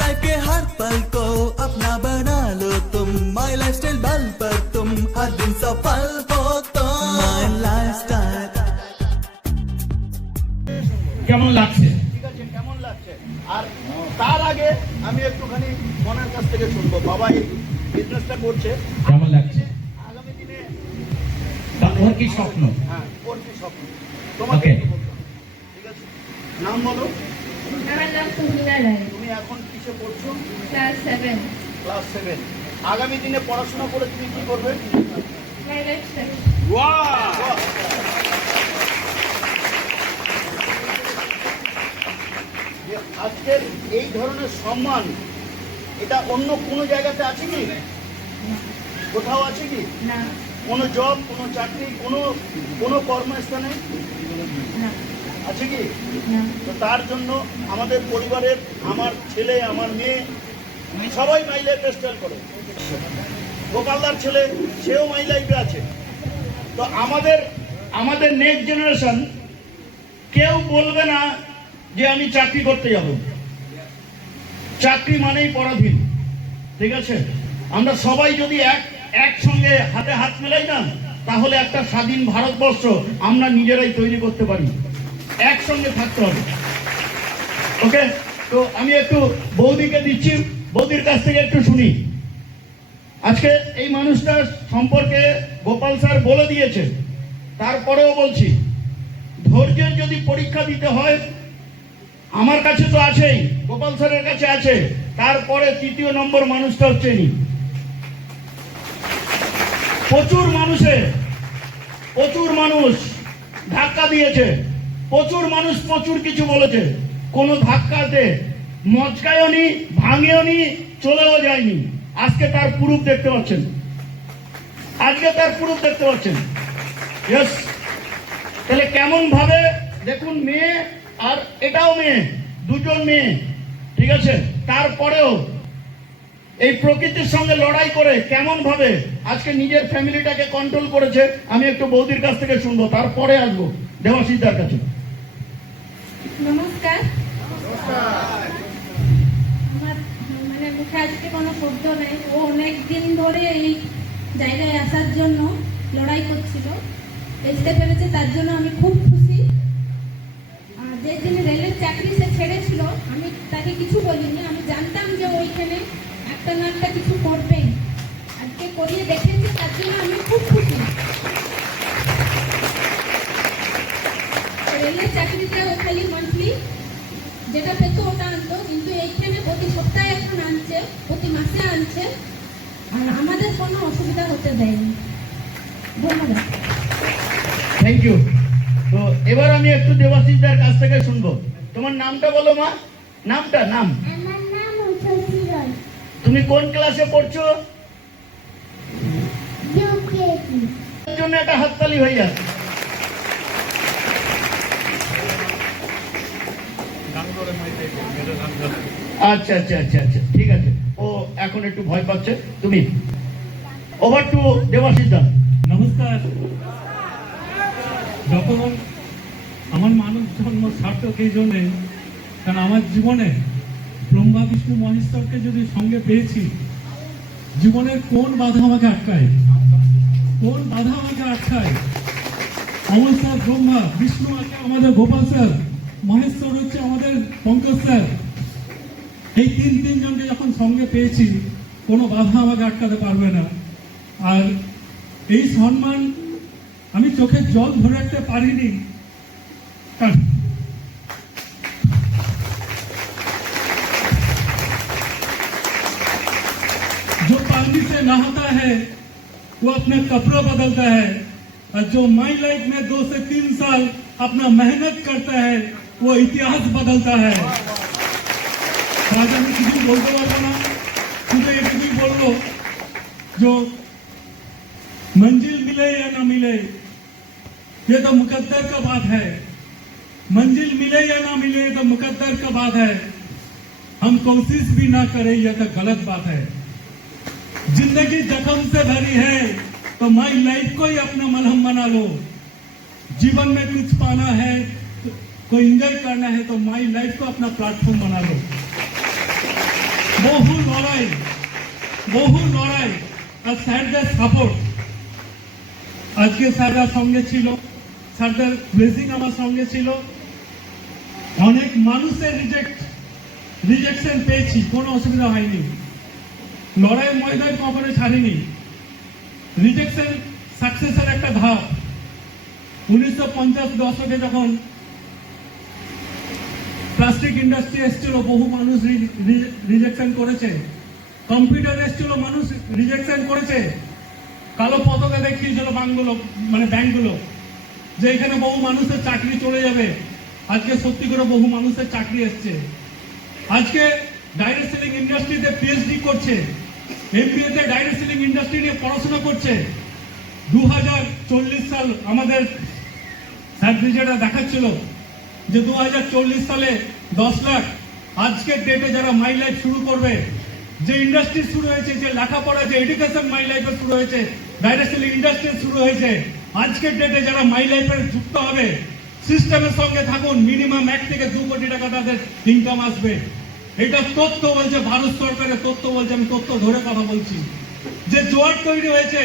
लाइफ के हर पल को अपना बना लो तुम, माई लाइफस्टाइल बल पर तुम हर दिन सफल हो तुम, माई लाइफस्टाइल। কেমন লাগছে? ঠিক আছে, কেমন লাগছে? আর তার আগে আমি একটুখানি মনের কাছ থেকে শুনবো, বাবা এই বিজনেসটা করছে, কেমন লাগছে? আগামী দিনে ওর কি স্বপ্ন? হ্যাঁ ওর কি স্বপ্ন তোমাকে Okay. একটু বলতে হবে। ঠিক আছে, নাম বলো। আমার নাম পূর্ণিমা রায়, তুমি এখন কিসে পড়ছো? Class 7, class 7। আগামী দিনে পড়াশোনা করে তুমি কি করবে? মাই লাইফস্টাইল। যে আজকের এই ধরনের সম্মান এটা অন্য কোনো জায়গাতে আছে কি? কোথাও আছে কি? না, কোনো জব, কোনো চাকরি, কোনো কর্মস্থানে না, আছে কি? না। তো তার জন্য আমাদের পরিবারের, আমার ছেলে, আমার মেয়ে সবাই মাই লাইফ স্টাইল করে। গোপালদার ছেলে সেও মাই লাইফে আছে। তো আমাদের নেক্সট জেনারেশন কেউ বলবে না যে আমি চাকরি করতে যাব। চাকরি মানেই পরাধীন। ঠিক আছে, আমরা সবাই যদি একসঙ্গে হাতে হাত মেলাই না, তাহলে একটা স্বাধীন ভারতবর্ষ আমরা নিজেরাই তৈরি করতে পারি। একসঙ্গে থাকতে হবে। ওকে, তো আমি একটু বৌদিকে দিচ্ছি, বৌদির কাছ থেকে একটু শুনি। আজকে এই মানুষটার সম্পর্কে গোপাল স্যার বলে দিয়েছে, তারপরেও বলছি, ধৈর্যের যদি পরীক্ষা দিতে হয়, আমার কাছে তো আছেই, গোপাল স্যারের কাছে আছে, তারপরে তৃতীয় নম্বর মানুষটা হচ্ছে ইনি। প্রচুর মানুষ ধাক্কা দিয়েছে, প্রচুর মানুষ প্রচুর কিছু বলেছে, কোনো ধাক্কাতে মচকায়নি, ভাঙেওনি, চলেও যায়নি। আজকে তার প্রুফ দেখতে পাচ্ছেন, ইয়েস। তাহলে কেমন ভাবে দেখুন, মেয়ে আর এটাও মেয়ে, দুজন মেয়ে, ঠিক আছে, তারপরেও এই প্রকৃতির সঙ্গে লড়াই করে কেমন ভাবে আজকে নিজের ফ্যামিলিটাকে কন্ট্রোল করেছে। আমি একটু বৌদির কাছ থেকে শুনবো, তারপরে আসবো দেবাশিসদার কাছে। নমস্কার। আমার আজকে কোনো শব্দ নেই। ও অনেক দিন ধরে এই জায়গায় আসার জন্য লড়াই করছিল, আসতে পেরেছে, তার জন্য আমি খুব খুশি। আর যে যিনি রেলের চাকরি সে ছেড়েছিল, আমি তাকে কিছু বলিনি, আমি জানতাম যে ওইখানে একটা না একটা কিছু করবে, আজকে করিয়ে দেখেছে, তার জন্য আমি খুব খুশি। রেলের চাকরিটা ও খালি মান্থলি যেটা পেত ওটা আনতো, কিন্তু এইখানে প্রতি সপ্তাহে এখন আনছে, প্রতি মাসে আনছে, আর আমাদের কোনো অসুবিধা হতে দেয়নি। ধন্যবাদ। Thank you. তো এবার আমি একটু দেবাশিসদার কাছ থেকে শুনবো। তোমার নামটা বলো মা, নাম আমার নাম উষসী রয়। তুমি কোন ক্লাসে পড়ছো? ইউকেজি। এর জন্য একটা হাততালি হয়ে যাচ্ছে। আচ্ছা আচ্ছা আচ্ছা আচ্ছা, ঠিক আছে। ও এখন একটু ভয় পাচ্ছে। তুমি ওভার টু দেবাশিসদা। নমস্কার। যখন আমার মানব জন্ম সার্থক এই জন্যে, কারণ আমার জীবনে ব্রহ্মা বিষ্ণু মহেশ্বরকে যদি সঙ্গে পেয়েছি, জীবনের কোন বাধা আমাকে আটকায়, কোন বাধা আমাকে আটকায়? অমর স্যার ব্রহ্মা, বিষ্ণু আছে আমাদের গোপাল স্যার, মহেশ্বর হচ্ছে আমাদের পঙ্কজ স্যার। এই তিনজনকে যখন সঙ্গে পেয়েছি, কোনো বাধা আমাকে আটকাতে পারবে না। আর এই সম্মান আমি চোখের জল ধরে রাখতে পারিনি। जो पानी से नहाता है वो अपने कपड़े बदलता है, और जो माई लाइफ में 2 से 3 साल अपना मेहनत करता है वो इतिहास बदलता है। राजा में किसी बोलते पारबो ना, शुद्ध एटुकुई बोलबो, जो मंजिल मिले या ना मिले ये तो मुकद्दर का बात है, मंजिल मिले या ना मिले ये तो मुकद्दर का बात है, हम कोशिश भी ना करें यह तो गलत बात है। जिंदगी जख्म से भरी है तो माई लाइफ को ही अपना मलहम बना लो। जीवन में कुछ पाना है, कोई एंजॉय करना है तो माई लाइफ को अपना प्लेटफॉर्म बना लो। বহু লড়াই আর স্যারদের সাপোর্ট। আজকে স্যাররা সঙ্গে ছিল, স্যারদের ব্লেসিং আমার সঙ্গে ছিল। অনেক মানুষের রিজেকশন পেয়েছি, কোনো অসুবিধা হয়নি। লড়াই ময়দান কখনো ছাড়িনি। রিজেকশন সাকসেসের একটা ধাপ। 1950 দশকে যখন প্লাস্টিক ইন্ডাস্ট্রি এসেছিল, বহু মানুষ রিজেকশন করেছে। কম্পিউটার এসেছিল, মানুষ রিজেকশন করেছে। কালো পতাকা দেখিয়েছিল ব্যাংকগুলো, যে এখানে বহু মানুষের চাকরি চলে যাবে। আজকে সত্যি করে বহু মানুষের চাকরি এসছে। আজকে ডাইরেক্ট সেলিং ইন্ডাস্ট্রিতে পিএইচডি করছে, এমবিএ তে ডাইরেক্ট সেলিং ইন্ডাস্ট্রি নিয়ে পড়াশোনা করছে। 2040 সাল আমাদের স্যার যেটা দেখাচ্ছিল যে 2040 সালে 10 লাখ। আজকের ডেটে যারা মাই লাইফ শুরু করবে, যে ইন্ডাস্ট্রি শুরু হয়েছে, যে লেখাপড়া, যে এডুকেশন মাই লাইফে শুরু হয়েছে, ডাইরেক্ট সেলিং ইন্ডাস্ট্রি শুরু হয়েছে, আজকের ডেটে যারা মাই লাইফে যুক্ত হবে, সিস্টেমের সঙ্গে থাকুন, মিনিমাম 1 থেকে 2 কোটি টাকা তাদের ইনকাম আসবে। এটা তথ্য বলছে, ভারত সরকারের তথ্য বলছে, আমি তথ্য ধরে কথা বলছি। যে জোয়ার তৈরি হয়েছে,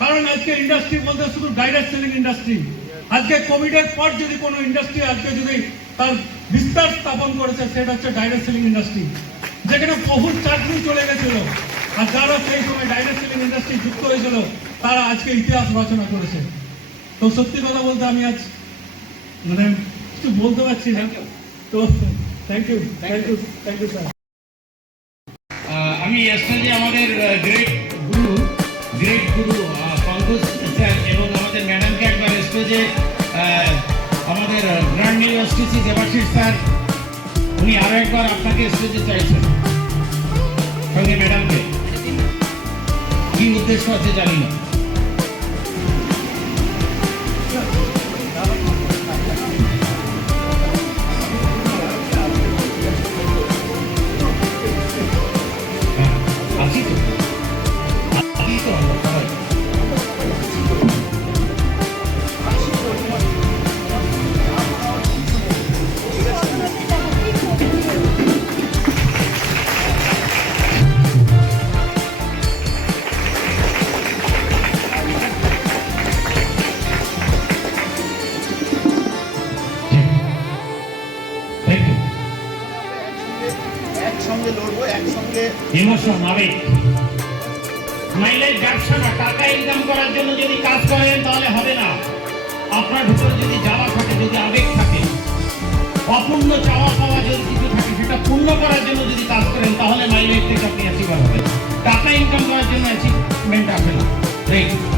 কারণ আজকে ইন্ডাস্ট্রি বলতে শুধু ডাইরেক্ট সেলিং ইন্ডাস্ট্রি। আজকে কোভিডের পর যদি কোনো ইন্ডাস্ট্রি আজকে যদি তার বিস্তার স্থাপন করেছে, সেটা হচ্ছে ডাইরেক্ট সেলিং ইন্ডাস্ট্রি, যেখানে বহু চাকরি চলে গেছিল। আর যারা সেই সময় ডাইরেক্ট সেলিং ইন্ডাস্ট্রি যুক্ত হয়েছিল, তারা আজকে ইতিহাস রচনা করেছে। তো সত্যি কথা বলতে আমি আজ কিছু বলতে পারছি না। তো থ্যাংক ইউ স্যার। আমি স্টেজে আমাদের গ্রেট গুরু পঙ্কজ স্যার এবং আমাদের ম্যাডামকে একবার স্টেজে, আমাদের গ্র্যান্ড ইউনিভার্সিটি দেবাশিস স্যার, উনি আরো একবার আপনাকে স্টেজে চাইছেন, সঙ্গে ম্যাডামকে। কি উদ্দেশ্য আছে জানি না। একসঙ্গে লড়বো, একসঙ্গে। ইমোশন, আবেগ। মাইলেজ ব্যবসা না, টাকা ইনকাম করার জন্য যদি কাজ করেন তাহলে হবে না। আপনার ভিতরে যদি যাওয়া থাকে, যদি আবেগ থাকে, অপূর্ণ চাওয়া পাওয়া যদি কিছু থাকে, সেটা পূর্ণ করার জন্য যদি কাজ করেন তাহলে মাইলেজ থেকে আপনি অ্যাচিভার হবেন। টাকা ইনকাম করার জন্য অ্যাচিভমেন্ট আসে না। রাইট।